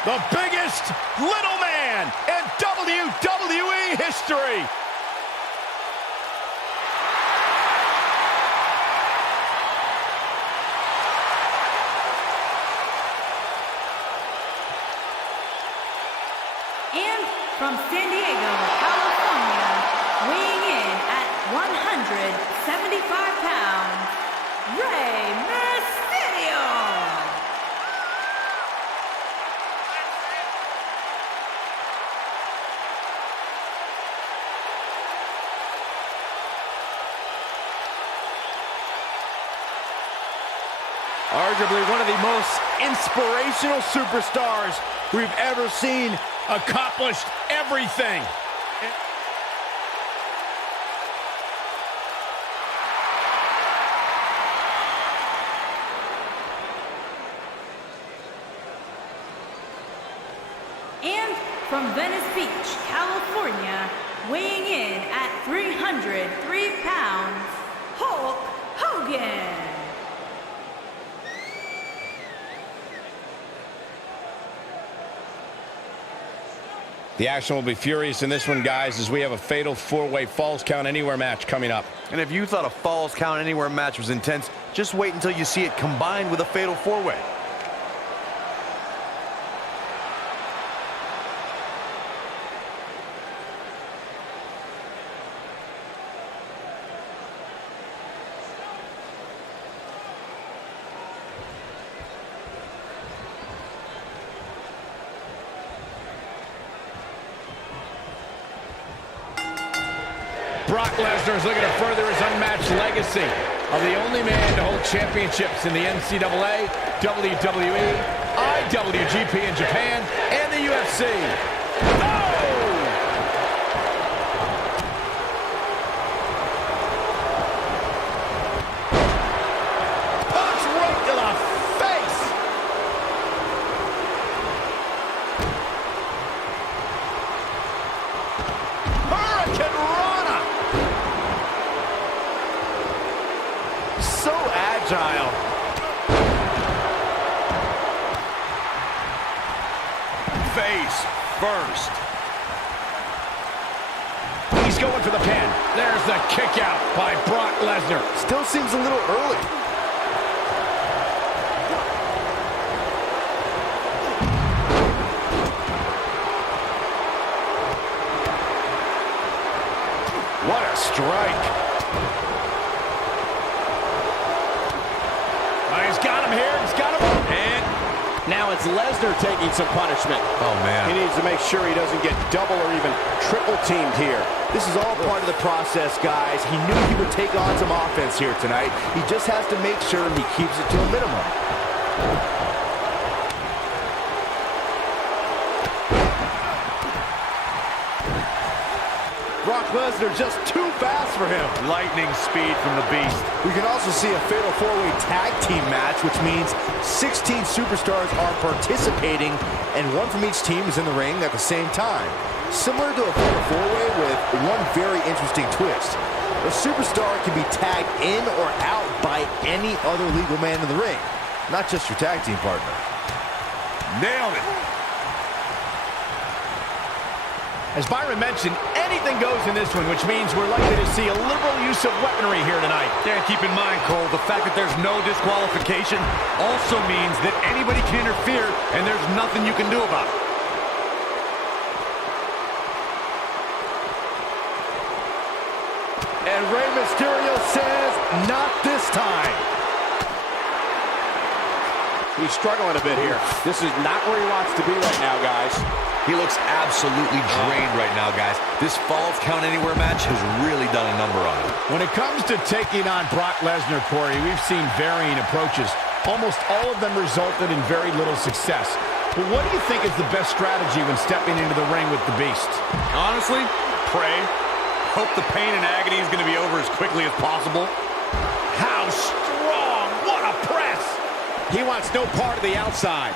The biggest little man in WWE history. And from San Diego, California, weighing in at 175 pounds, Rey Mysterio. Arguably one of the most inspirational superstars we've ever seen. Accomplished everything. And from Venice Beach, California, weighing in at 303 pounds, Hulk Hogan. The action will be furious in this one, guys, as we have a fatal four-way Falls Count Anywhere match coming up. And if you thought a Falls Count Anywhere match was intense, just wait until you see it combined with a fatal four-way. Brock Lesnar is looking to further his unmatched legacy of the only man to hold championships in the NCAA, WWE, IWGP in Japan, and the UFC. Oh! Punch right to the face! Hurricane Rana! So agile. Face first. He's going for the pin. There's the kick out by Brock Lesnar. Still seems a little early. What a strike. He's got him here. He's got him. And Now it's Lesnar taking some punishment. Oh, man. He needs to make sure he doesn't get double or even triple teamed here. This is all part of the process, guys. He knew he would take on some offense here tonight. He just has to make sure he keeps it to a minimum. Brock Lesnar just too fast for him. Lightning speed from the Beast. We can also see a fatal four-way tag team match, which means 16 superstars are participating, and one from each team is in the ring at the same time. Similar to a fatal four-way with one very interesting twist. A superstar can be tagged in or out by any other legal man in the ring, not just your tag team partner. Nailed it. As Byron mentioned, anything goes in this one, which means we're likely to see a liberal use of weaponry here tonight. Yeah, keep in mind, Cole, the fact that there's no disqualification also means that anybody can interfere, and there's nothing you can do about it. And Rey Mysterio says, not this time. He's struggling a bit here. This is not where he wants to be right now, guys. He looks absolutely drained right now, guys. This Falls Count Anywhere match has really done a number on him. When it comes to taking on Brock Lesnar, Corey, we've seen varying approaches. Almost all of them resulted in very little success. But what do you think is the best strategy when stepping into the ring with the Beast? Honestly, pray. Hope the pain and agony is going to be over as quickly as possible. How strong! What a press! He wants no part of the outside.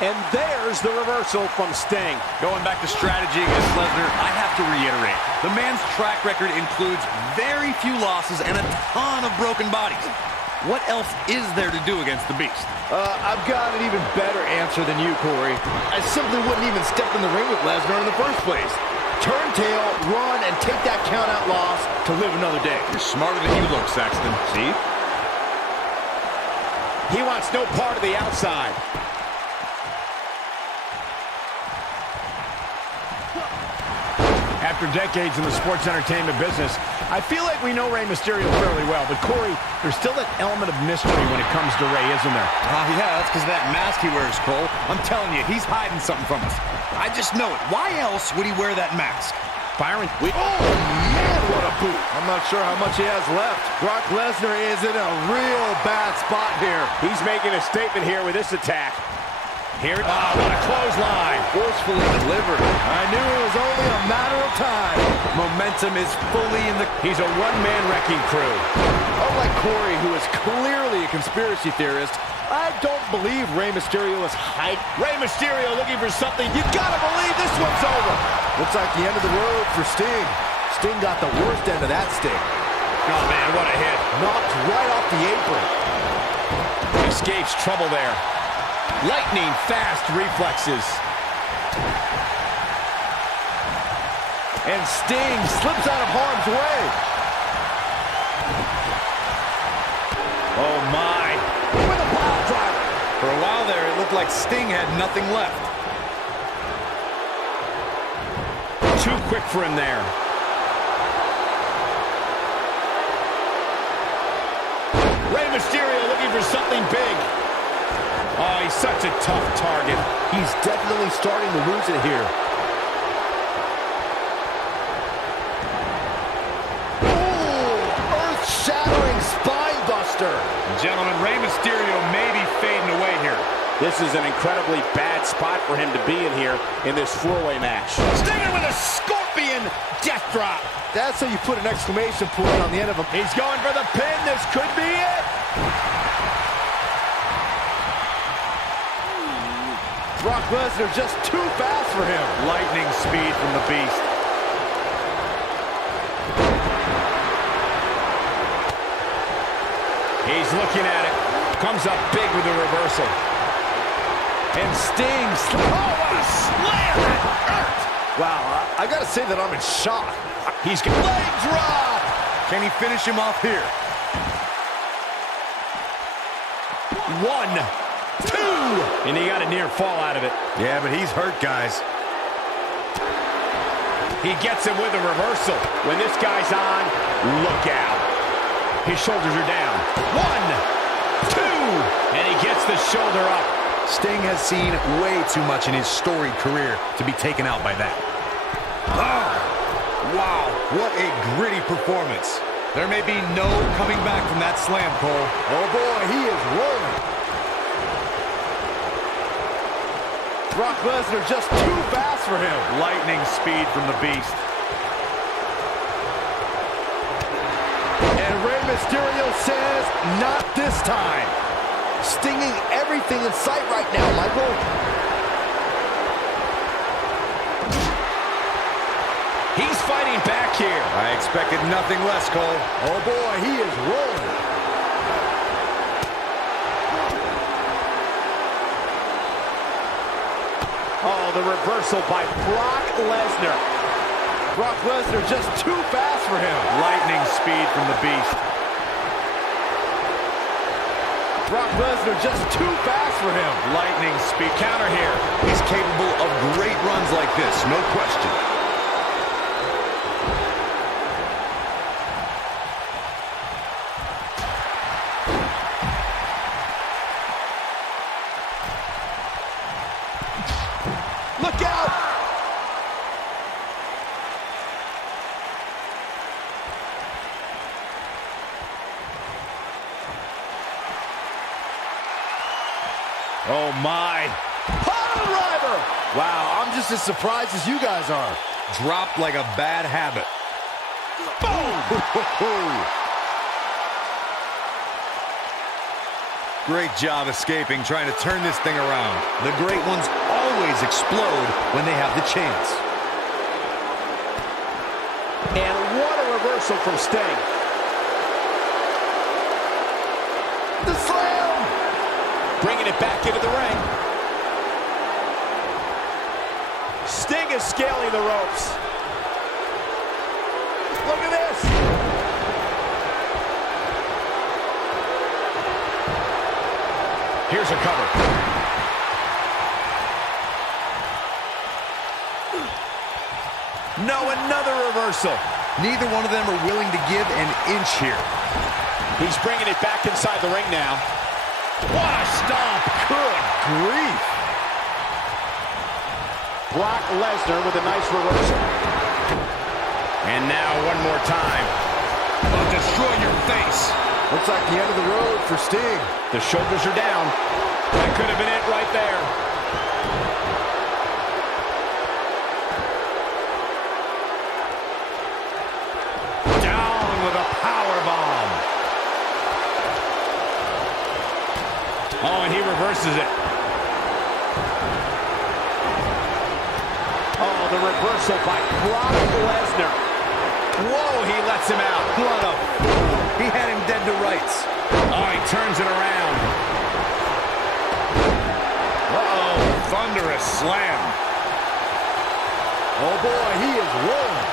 And there's the reversal from Sting. Going back to strategy against Lesnar, I have to reiterate, the man's track record includes very few losses and a ton of broken bodies. What else is there to do against the Beast? I've got an even better answer than you, Corey. I simply wouldn't even step in the ring with Lesnar in the first place. Turn tail, run, and take that count-out loss to live another day. You're smarter than you look, Saxton. See? He wants no part of the outside. After decades in the sports entertainment business, I feel like we know Rey Mysterio fairly well. But Corey, there's still that element of mystery when it comes to Rey, isn't there? Yeah, that's because of that mask he wears, Cole. I'm telling you, he's hiding something from us. I just know it. Why else would he wear that mask? Byron, Oh, man, what a boot. I'm not sure how much he has left. Brock Lesnar is in a real bad spot here. He's making a statement here with this attack. Here, what a clothesline. Forcefully delivered. I knew it was only a matter of time. Momentum is fully in the... He's a one-man wrecking crew. Unlike Corey, who is clearly a conspiracy theorist, I don't believe Rey Mysterio is hiding. Rey Mysterio looking for something. You gotta believe this one's over. Looks like the end of the road for Sting. Sting got the worst end of that stick. Oh, man, what a hit. Knocked right off the apron. Escapes trouble there. Lightning fast reflexes. And Sting slips out of harm's way. Oh, my. With a pile driver. For a while there, it looked like Sting had nothing left. Too quick for him there. Rey Mysterio looking for something big. Oh, he's such a tough target. He's definitely starting to lose it here. Ooh, earth-shattering spine buster. Gentlemen, Rey Mysterio may be fading away here. This is an incredibly bad spot for him to be in here in this four-way match. Stinger with a scorpion death drop. That's how you put an exclamation point on the end of a... He's going for the pin. This could be it. Brock Lesnar just too fast for him. Lightning speed from the Beast. He's looking at it. Comes up big with a reversal. And Sting... Oh, what a slam! That hurt! Wow, I gotta say that I'm in shock. He's got leg drop! Can he finish him off here? 1, 2! And he got a near fall out of it. Yeah, but he's hurt, guys. He gets him with a reversal. When this guy's on, look out. His shoulders are down. 1, 2! And he gets the shoulder up. Sting has seen way too much in his storied career to be taken out by that. Oh, wow, what a gritty performance. There may be no coming back from that slam, Cole. Oh boy, he is rolling. Brock Lesnar just too fast for him. Lightning speed from the Beast. And Rey Mysterio says, not this time. Stinging everything in sight right now, Michael. He's fighting back here. I expected nothing less, Cole. Oh boy, he is rolling. Oh, the reversal by Brock Lesnar. Brock Lesnar just too fast for him. Lightning speed from the Beast. Brock Lesnar just too fast for him. Lightning speed. Counter here. He's capable of great runs like this, no question. Look out! Oh my. Pile driver! Wow, I'm just as surprised as you guys are. Dropped like a bad habit. Boom! Great job escaping, trying to turn this thing around. The great ones always explode when they have the chance. And what a reversal from Sting. The slam! Bringing it back into the ring. Sting is scaling the ropes. Look at this. Here's a cover. No, another reversal. Neither one of them are willing to give an inch here. He's bringing it back inside the ring now. What a stomp! Good grief! Brock Lesnar with a nice reversal. And now one more time. I'll destroy your face. Looks like the end of the road for Sting. The shoulders are down. That could have been it right there. Down with a power bomb. Oh, and he reverses it. Oh, the reversal by Brock Lesnar. Whoa, he lets him out. What a fool. He had him dead to rights. Oh, he turns it around. Uh-oh, thunderous slam. Oh boy, he is rolling.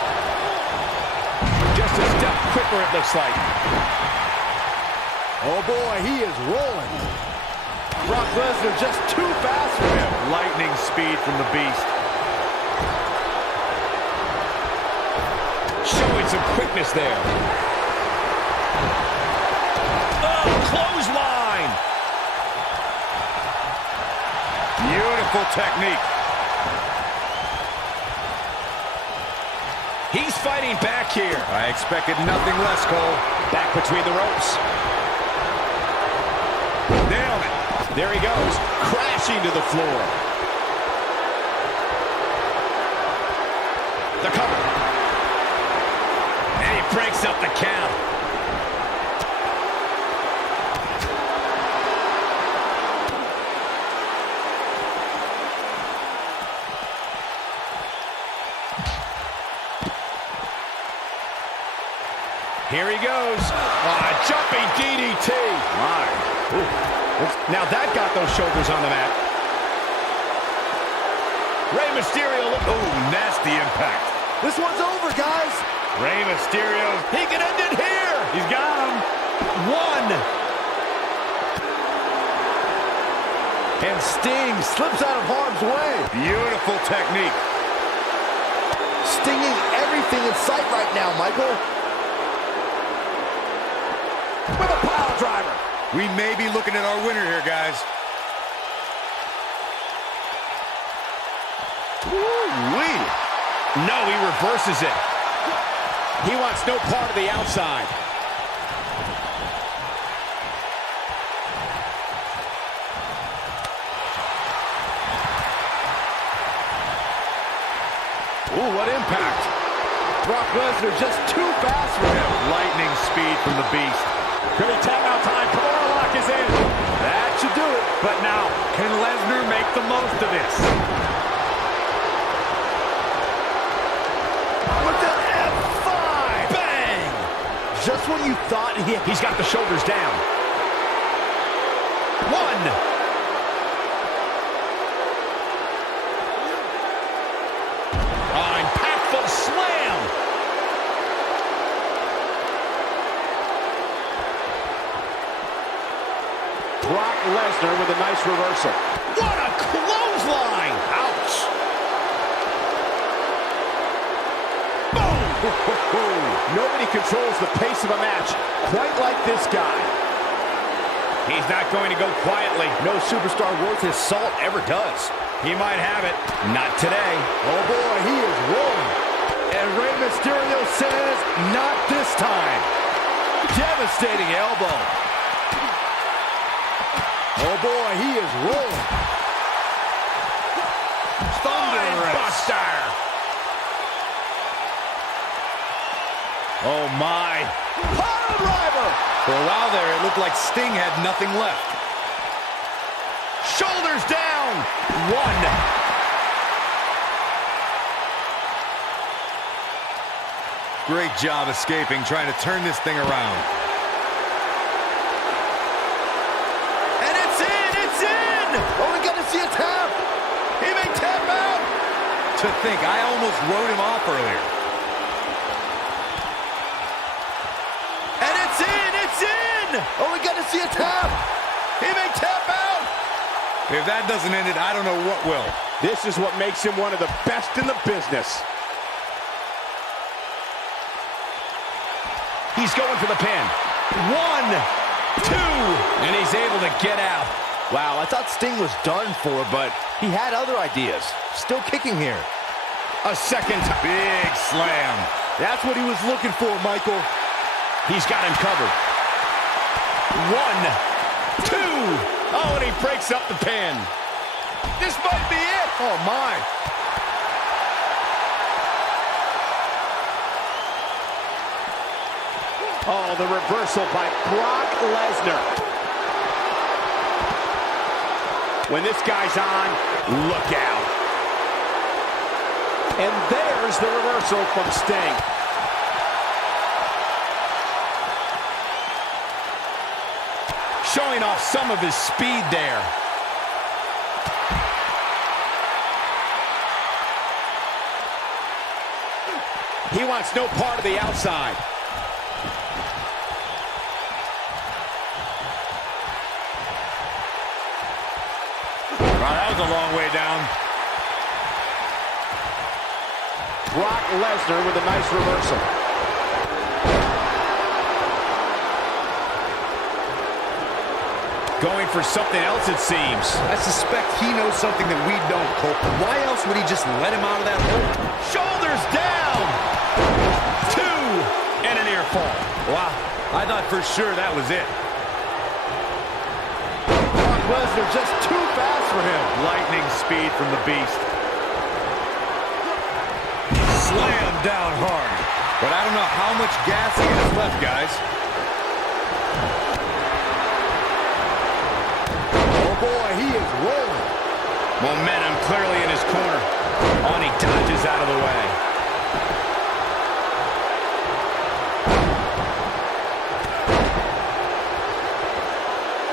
Just a step quicker, it looks like. Oh boy, he is rolling. Brock Lesnar just too fast for him. Lightning speed from the Beast. Showing some quickness there. Oh, clothesline. Beautiful technique. He's fighting back here. I expected nothing less, Cole. Back between the ropes. Nailed it. There he goes, crashing to the floor. The cover. And he breaks up the count. Here he goes. Jumping DDT. My. Now that got those shoulders on the mat. Rey Mysterio. Oh, nasty impact. This one's over, guys. Rey Mysterio. He can end it here. He's got him. One. And Sting slips out of harm's way. Beautiful technique. Stinging everything in sight right now, Michael. With a pile driver. We may be looking at our winner here, guys. Woo-wee. No, he reverses it. He wants no part of the outside. Ooh, what impact. Brock Lesnar just too fast for him. Lightning speed from the Beast. Could be timeout time. Corner lock is in. That should do it. But now, can Lesnar make the most of this? With the F5. Bang! Just when you thought he's got the shoulders down. One. Lesnar with a nice reversal. What a clothesline! Ouch! Boom! Nobody controls the pace of a match quite like this guy. He's not going to go quietly. No superstar worth his salt ever does. He might have it. Not today. Oh boy, he is rolling. And Rey Mysterio says, not this time. Devastating elbow. Oh boy, he is rolling. Buster! Oh my. Pile driver! For a while there, it looked like Sting had nothing left. Shoulders down! One. Great job escaping, trying to turn this thing around. And it's in! It's in! Oh, we got to see a tap. He may tap out. To think, I almost wrote him off earlier. And it's in! It's in! Oh, we got to see a tap. He may tap out. If that doesn't end it, I don't know what will. This is what makes him one of the best in the business. He's going for the pin. 1, 2, and he's able to get out. Wow, I thought Sting was done for, but he had other ideas. Still kicking here. A second. Big slam. That's what he was looking for, Michael. He's got him covered. 1, 2. Oh, and he breaks up the pin. This might be it. Oh, my. Oh, the reversal by Brock Lesnar. When this guy's on, look out. And there's the reversal from Sting. Showing off some of his speed there. He wants no part of the outside. Wow, that was a long way down. Brock Lesnar with a nice reversal. Going for something else, it seems. I suspect he knows something that we don't, Cole. Why else would he just let him out of that hole? Shoulders down. 2, and a near fall. Wow, I thought for sure that was it. Brock Lesnar just too fast for him. Lightning speed from the Beast. Slam down hard. But I don't know how much gas he has left, guys. Oh, boy, he is rolling. Momentum clearly in his corner. Oh, and he dodges out of the way.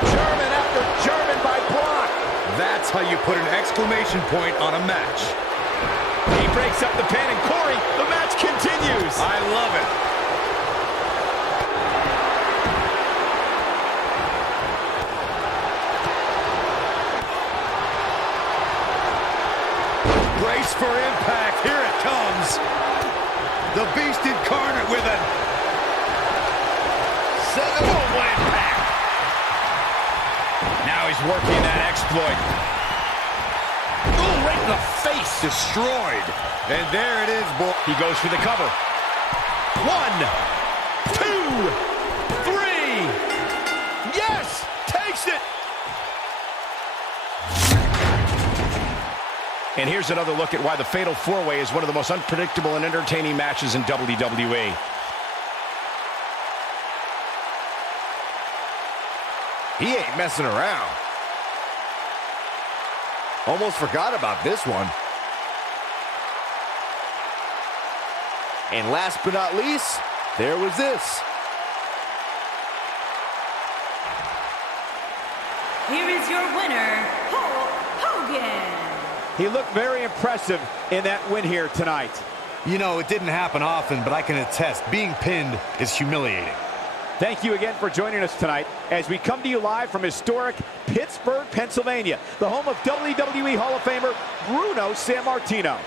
German after German by Brock. That's how you put an exclamation point on a match. He breaks up the pin, and Corey, the match continues. I love it. Brace for impact. Here it comes. The Beast incarnate with it. Boom, impact. Now he's working that exploit. Ooh, right in the face. Destroyed. And there it is, boy. He goes for the cover. 1, 2, 3. Yes! Takes it! And here's another look at why the Fatal 4-Way is one of the most unpredictable and entertaining matches in WWE. He ain't messing around. Almost forgot about this one. And last but not least, there was this. Here is your winner, Hulk Hogan. He looked very impressive in that win here tonight. You know, it didn't happen often, but I can attest, being pinned is humiliating. Thank you again for joining us tonight as we come to you live from historic Pittsburgh. Pittsburgh, Pennsylvania, the home of WWE Hall of Famer Bruno Sammartino.